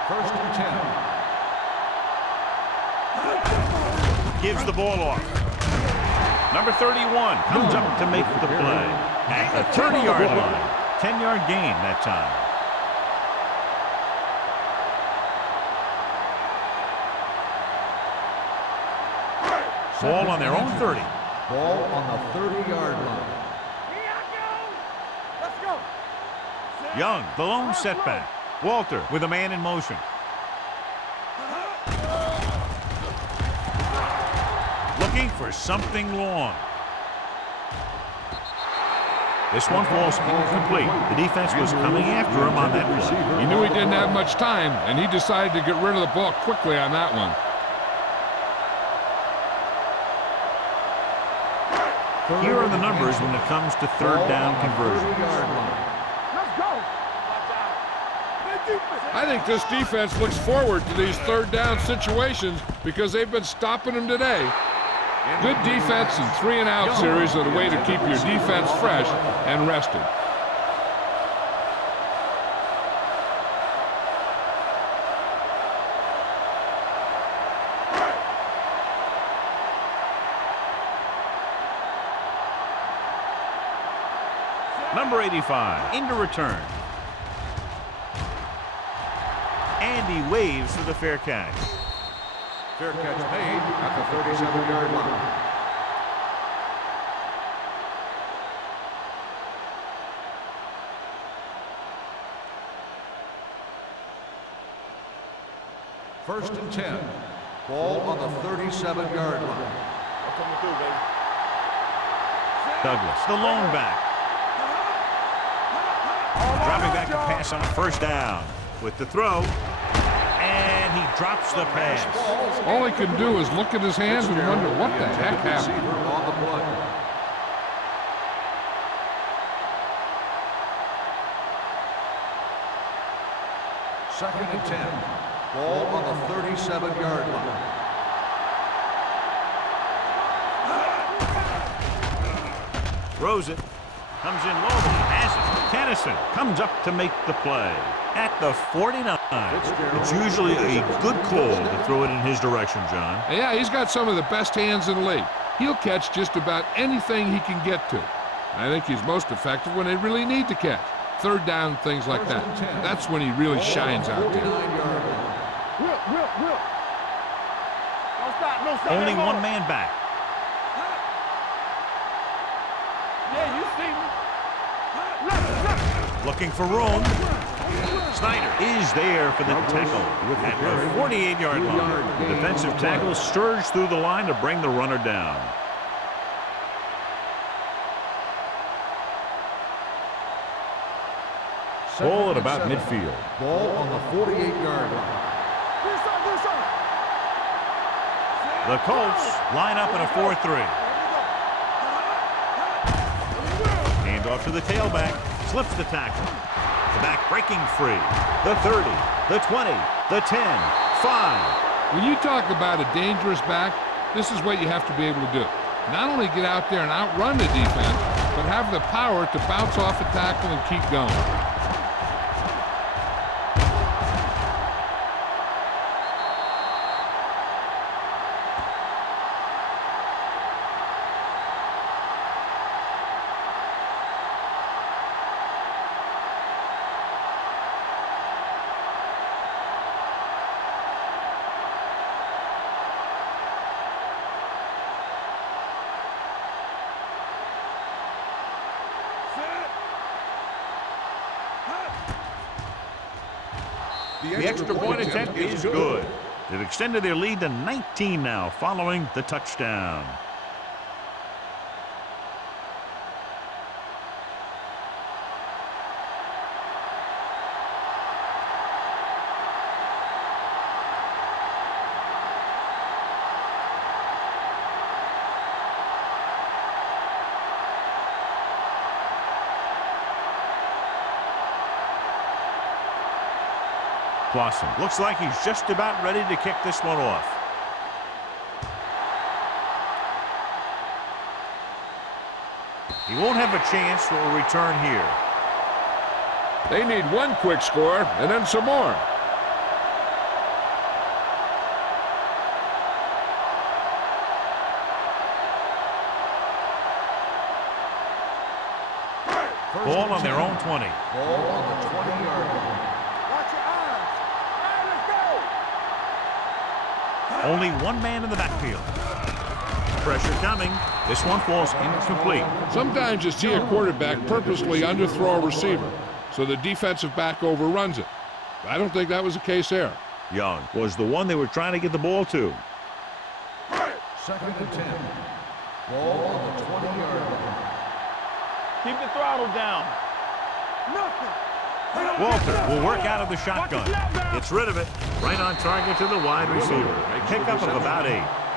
1st and 10. Gives the ball off. Number 31 comes up to make the play at the 30-yard line. 10-yard gain that time. Ball on their own 30. Ball on the 30-yard line. Let's go. Young, the lone setback. Walter with a man in motion. Looking for something long. This one falls incomplete. The defense was coming after him on that play. He knew he didn't have much time, and he decided to get rid of the ball quickly on that one. Here are the numbers when it comes to third down conversions. Let's go. I think this defense looks forward to these third down situations because they've been stopping them today. Good defense and 3-and-out series are the way to keep your defense fresh and rested. Number 85 into return. And he waves for the fair catch. Fair catch made at the 37-yard line. First and 10. Ball on the 37-yard line. Douglas, the lone back. Dropping back to pass on first down. With the throw. And he drops the pass. All he can do is look at his hands and wonder what the heck happened. On the play. Second and 10. Ball on the 37-yard line. Throws it. Comes in low. Has it. Kennison comes up to make the play. At the 49. It's usually a good call to throw it in his direction, John. Yeah, he's got some of the best hands in the league. He'll catch just about anything he can get to. I think he's most effective when they really need to catch. Third down, things like that. That's when he really shines out there. Will. Don't stop, no stop. Only one man back. Yeah, you see me. Looking for room. Snyder is there for the tackle at the 48-yard line. The defensive tackle surged through the line to bring the runner down. Ball at about midfield. Ball on the 48-yard line. The Colts line up in a 4-3. Hand off to the tailback. Slips the tackle. The back breaking free. The 30, the 20, the 10, 5. When you talk about a dangerous back, this is what you have to be able to do. Not only get out there and outrun the defense, but have the power to bounce off a tackle and keep going. The extra point attempt is good. They've extended their lead to 19 now following the touchdown. Clausen looks like he's just about ready to kick this one off. He won't have a chance for a return here. They need one quick score and then some more. Ball on their own 20. Ball on the 20-yard line. Watch your eyes. Hey, let's go. Only one man in the backfield. Pressure coming. This one falls incomplete. Sometimes you see a quarterback purposely underthrow a receiver, so the defensive back overruns it. I don't think that was the case there. Young was the one they were trying to get the ball to. 2nd and 10. Ball on the 20-yard line. Keep the throttle down. Nothing. Walter will work out of the shotgun. Gets rid of it. Right on target to the wide receiver. Pickup of about 8.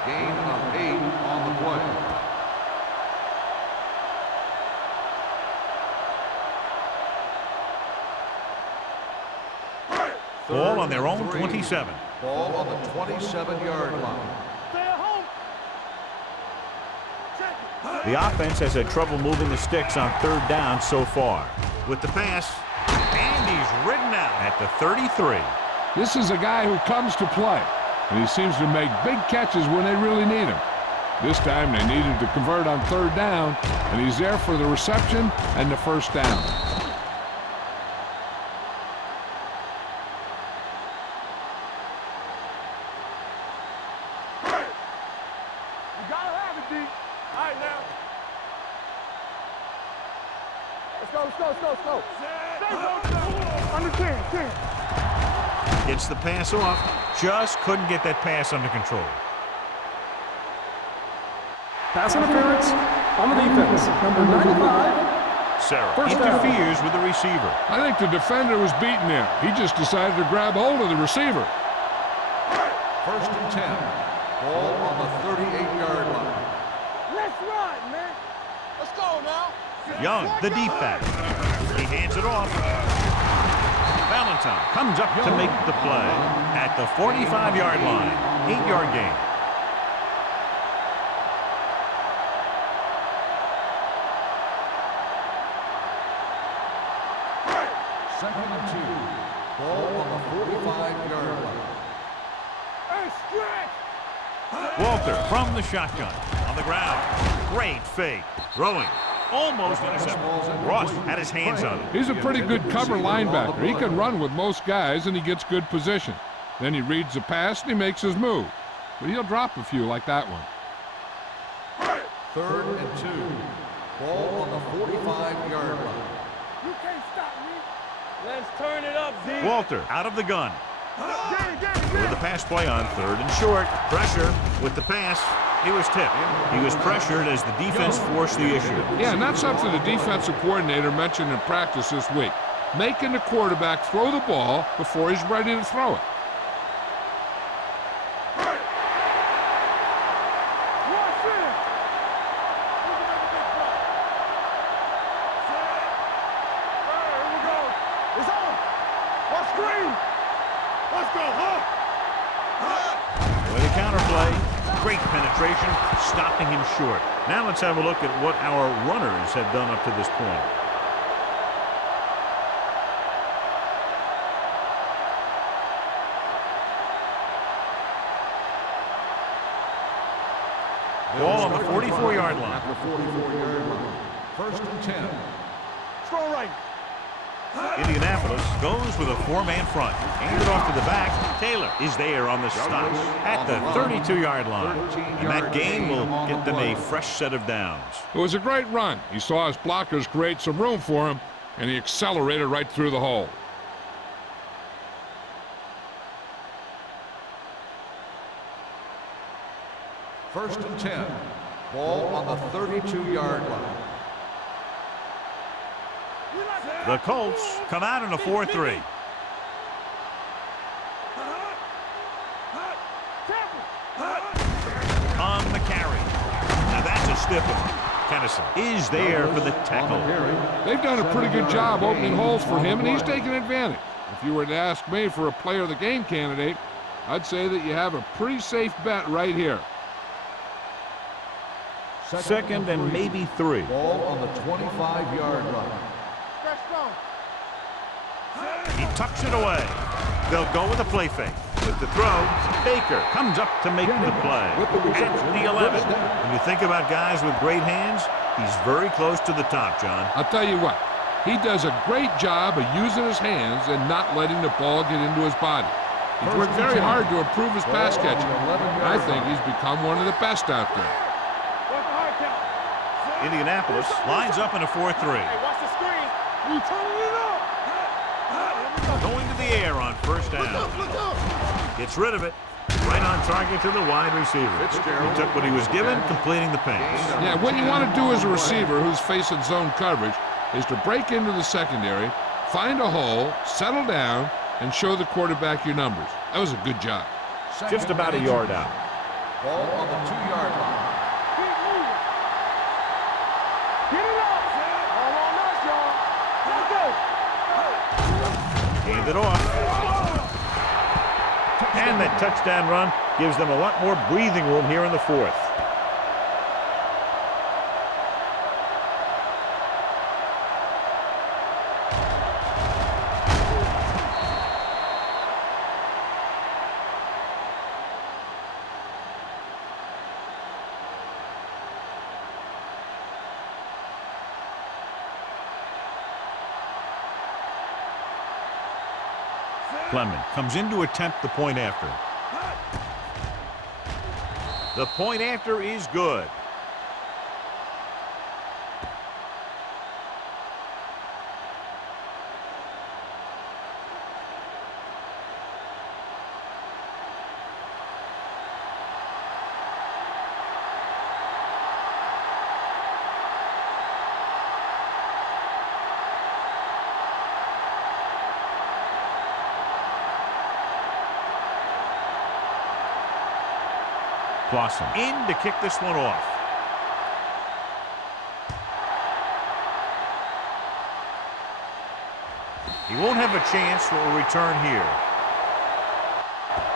Gain of 8 on the play. Ball on their own 27. Ball on the 27-yard line. Stay at home. Check it. The offense has had trouble moving the sticks on 3rd down so far. With the pass, and he's ridden out at the 33. This is a guy who comes to play, and he seems to make big catches when they really need him. This time they needed to convert on 3rd down, and he's there for the reception and the 1st down. You gotta have it, D. All right, now. Let's go, let's go, let's go, let's go. Stay under 10, 10. Gets the pass off. Just couldn't get that pass under control. Pass interference on the defense. Number 95. Sarah First down. interferes with the receiver. I think the defender was beaten there. He just decided to grab hold of the receiver. 1st and 10. Ball on the 38-yard line. Let's run, man. Let's go now. Young, the deep back. He hands it off. Valentine comes up to make the play at the 45-yard line. 8-yard gain. Second and 2. Ball on the 45-yard line. Hey, stretch. Walter from the shotgun. On the ground. Great fake. Throwing. Almost intercepted. Ross had his hands on it. He's a pretty good cover linebacker. He can run with most guys, and he gets good position. Then he reads the pass, and he makes his move. But he'll drop a few like that one. 3rd and 2. Ball on the 45-yard line. You can't stop me. Let's turn it up, D. Walter out of the gun. Get With the pass play on 3rd and short. Pressure with the pass. He was tipped. He was pressured as the defense forced the issue. Yeah, and that's something the defensive coordinator mentioned in practice this week. Making the quarterback throw the ball before he's ready to throw it. Watch it. Here we go. It's on. Watch screen. Let's go, huh? With a counterplay. Great penetration, stopping him short. Now let's have a look at what our runners have done up to this point. Ball on the 44-yard line. At the 44-yard line. 1st and 10. Throw right. Indianapolis goes with a 4-man front. Handed off to the back. Taylor is there on the stop at the 32-yard line. And that gain will get them a fresh set of downs. It was a great run. He saw his blockers create some room for him, and he accelerated right through the hole. First and 10. Ball on the 32-yard line. The Colts come out in a 4-3. On the carry. Now that's a stiff one. Kennison is there for the tackle. They've done a pretty good job opening holes for him, and he's taking advantage. If you were to ask me for a player of the game candidate, I'd say that you have a pretty safe bet right here. Second and maybe 3. Ball on the 25-yard line. He tucks it away. They'll go with a play fake. With the throw, Baker comes up to make the play. At the 11. When you think about guys with great hands, he's very close to the top, John. I'll tell you what, he does a great job of using his hands and not letting the ball get into his body. He's worked very hard to improve his pass catching. I think he's become one of the best out there. Indianapolis lines up in a 4-3. Watch the screen. You turning it up. Going to the air on first down. Gets rid of it. Right on target to the wide receiver. He took what he was given, completing the pass. Yeah, what you want to do as a receiver who's facing zone coverage is to break into the secondary, find a hole, settle down, and show the quarterback your numbers. That was a good job. Just about a yard out. Ball on the 2-yard line. Keep moving. Get it up. All on us, y'all. Let's go. Hand it off. And that touchdown run gives them a lot more breathing room here in the 4th. Clement comes in to attempt the point after. The point after is good. Blossom in to kick this one off. He won't have a chance for a return here.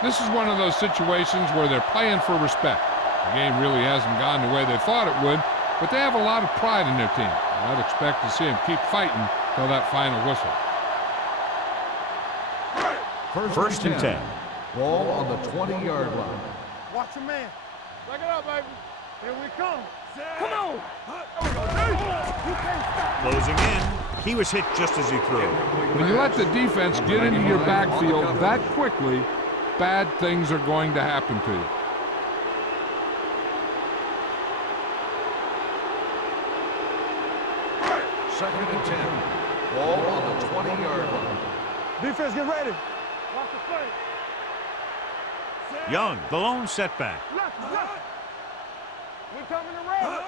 This is one of those situations where they're playing for respect. The game really hasn't gone the way they thought it would, but they have a lot of pride in their team. I'd expect to see them keep fighting till that final whistle. First and 10. Ball on the 20-yard line. Watch your man. Back it up, baby. Here we come. Come on. You can't stop. Closing in. He was hit just as he threw. When you let the defense get into your backfield that quickly, bad things are going to happen to you. Second and 10. Ball on the 20-yard line. Defense, get ready. Watch the play. Young, the lone setback. Left. We coming to roll.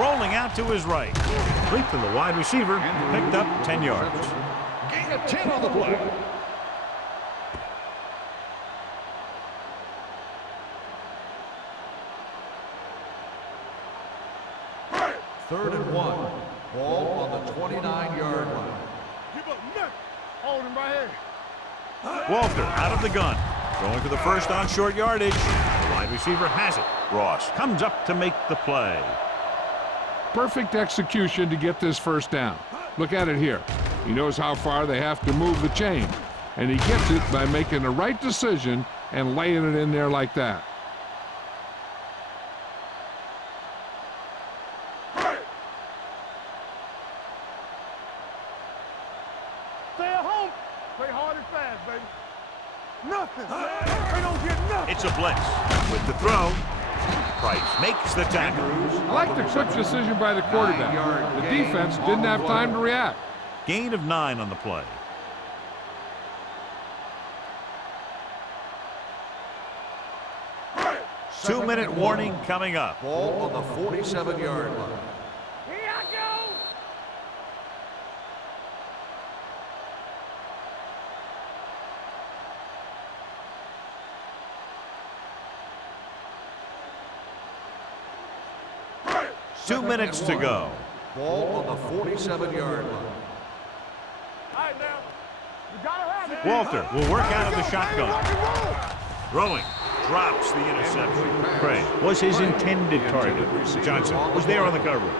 Rolling out to his right. Complete to the wide receiver. Picked up 10 yards. Gain of 10 on the play. Third and 1. Ball on the 29-yard line. Give up nothing. Hold him right here. Walter out of the gun. Going for the first on short yardage. The wide receiver has it. Ross comes up to make the play. Perfect execution to get this first down. Look at it here. He knows how far they have to move the chain, and he gets it by making the right decision and laying it in there like that. Stay at home. Play hard and fast, baby. Nothing. They don't get nothing. It's a blitz. With the throw, Price makes the tackle. I like the quick decision by the quarterback. The defense didn't have time to react. Gain of 9 on the play. 2-minute warning coming up. Ball on the 47-yard line. Here I go. 2 minutes to go. Ball on the 47-yard line. All right, now. You gotta have it. Walter will work out of the Baby, shotgun. rock and roll. Throwing. Drops the interception. Craig was his intended target. Johnson was there on the coverage.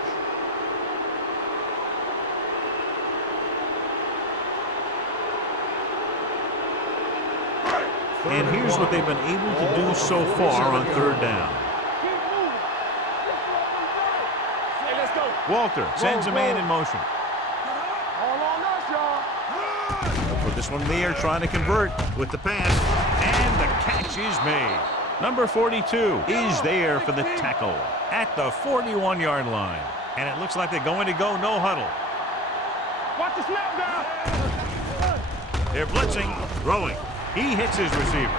And here's what they've been able to do so far on 3rd down. Keep moving. Hey, let's go. Walter sends a man in motion. All on us, y'all. They'll put this one in the air, trying to convert with the pass. And the catch is made. Number 42 is there for the tackle at the 41-yard line. And it looks like they're going to go no huddle. Watch the snap down. They're blitzing, throwing. He hits his receiver.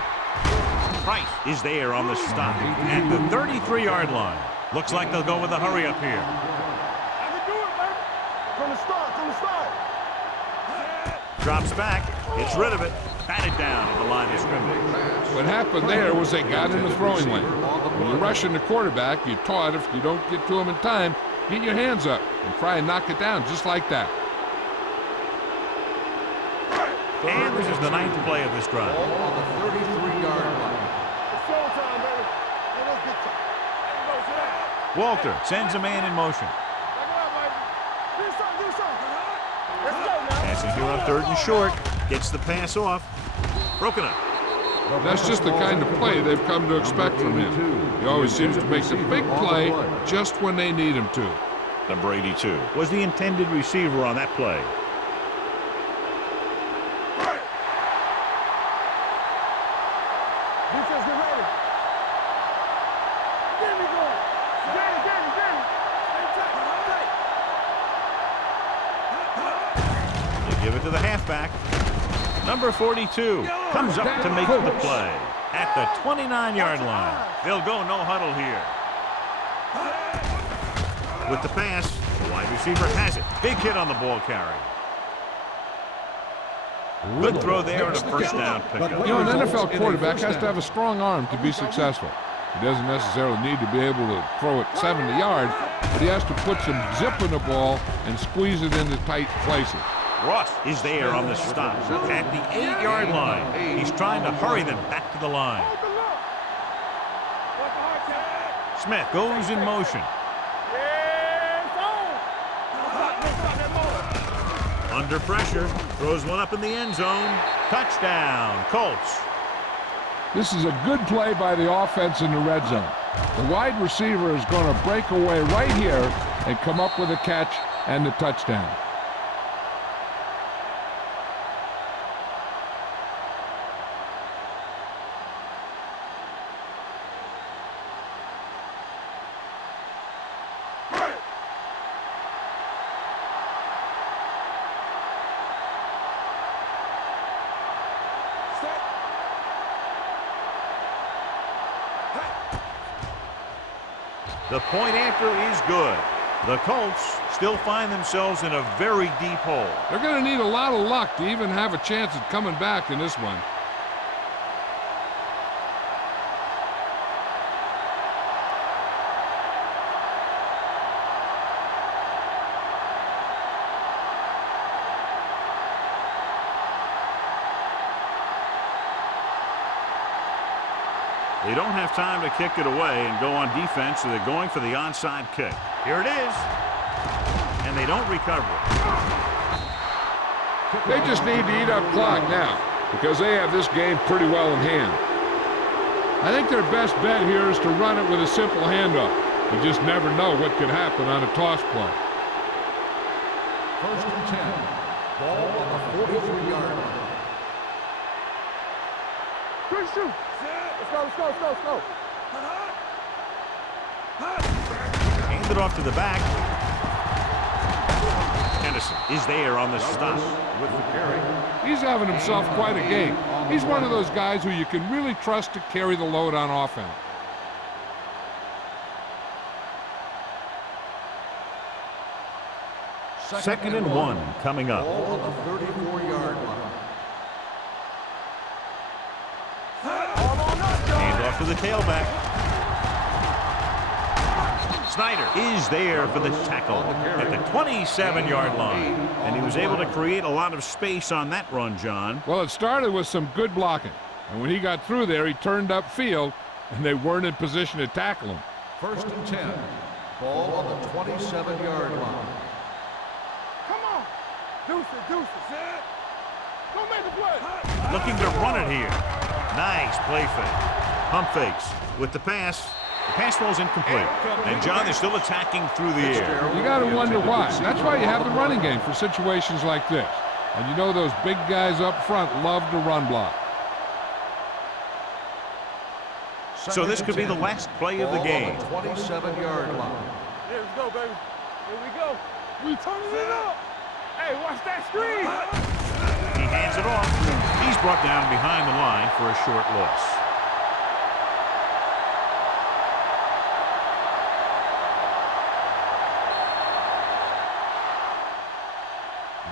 Price is there on the stop at the 33-yard line. Looks like they'll go with a hurry up here. I can do it, baby. From the start, Drops back, gets rid of it, batted down at the line of scrimmage. What happened there was they got in the throwing lane. When you're rushing the quarterback, you're taught if you don't get to him in time, get your hands up and try and knock it down just like that. And this is the 9th play of this drive. Ball on the 33-yard line. It's show time, baby. Hey, let's get to it. Hey, go, sit down. Walter sends a man in motion. Check it out, baby. Do something. Let's go now. Passing here on 3rd and short. Gets the pass off. Broken up. That's just the kind of play they've come to expect from him. He always seems to make the big play just when they need him to. Number 82 was the intended receiver on that play. Defense, get ready. Get me going. Get it. They give it to the halfback. Number 42 comes up to make the play at the 29-yard line. They'll go no huddle here. With the pass, the wide receiver has it. Big hit on the ball carry. Good throw there and a first down pickup. You know, an NFL quarterback has to have a strong arm to be successful. He doesn't necessarily need to be able to throw it 70 yards, but he has to put some zip in the ball and squeeze it into tight places. Ross is there on the stop at the 8-yard line. He's trying to hurry them back to the line. Smith goes in motion. Under pressure, throws one up in the end zone. Touchdown, Colts. This is a good play by the offense in the red zone. The wide receiver is going to break away right here and come up with a catch and the touchdown. The point after is good. The Colts still find themselves in a very deep hole. They're going to need a lot of luck to even have a chance at coming back in this one. They don't have time to kick it away and go on defense, so they're going for the onside kick. Here it is. And they don't recover it. They just need to eat up clock now because they have this game pretty well in hand. I think their best bet here is to run it with a simple handoff. You just never know what could happen on a toss play. 1st and 10. Ball on the 43-yard line. Good shoot. Let's go. Hand it off to the back. Henderson is there on the stop. With the carry. He's having himself quite a game. He's one of those guys who you can really trust to carry the load on offense. Second and 1 coming up. Ball on the 34-yard line. Hand off to the tailback. Snyder is there for the tackle at the 27-yard line. And he was able to create a lot of space on that run, John. Well, it started with some good blocking. And when he got through there, he turned upfield, and they weren't in position to tackle him. First and 10. Ball on the 27-yard line. Come on. Deuces. Don't make the play. Looking to run it here. Nice play fake. Pump fakes with the pass. The pass falls incomplete. And, John, they're still attacking through the air. You got to wonder why. That's why you have the running game for situations like this. And you know those big guys up front love to run block. So this could be the last play of the game. 27-yard line. Here we go, baby. Here we go. We turning it up. Hey, watch that screen. He hands it off. He's brought down behind the line for a short loss.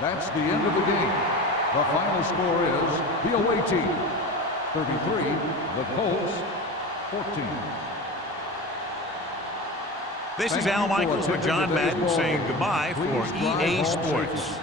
That's the end of the game. The final score is the away team 33, the Colts 14. This is Al Michaels with John Madden saying goodbye for EA Sports.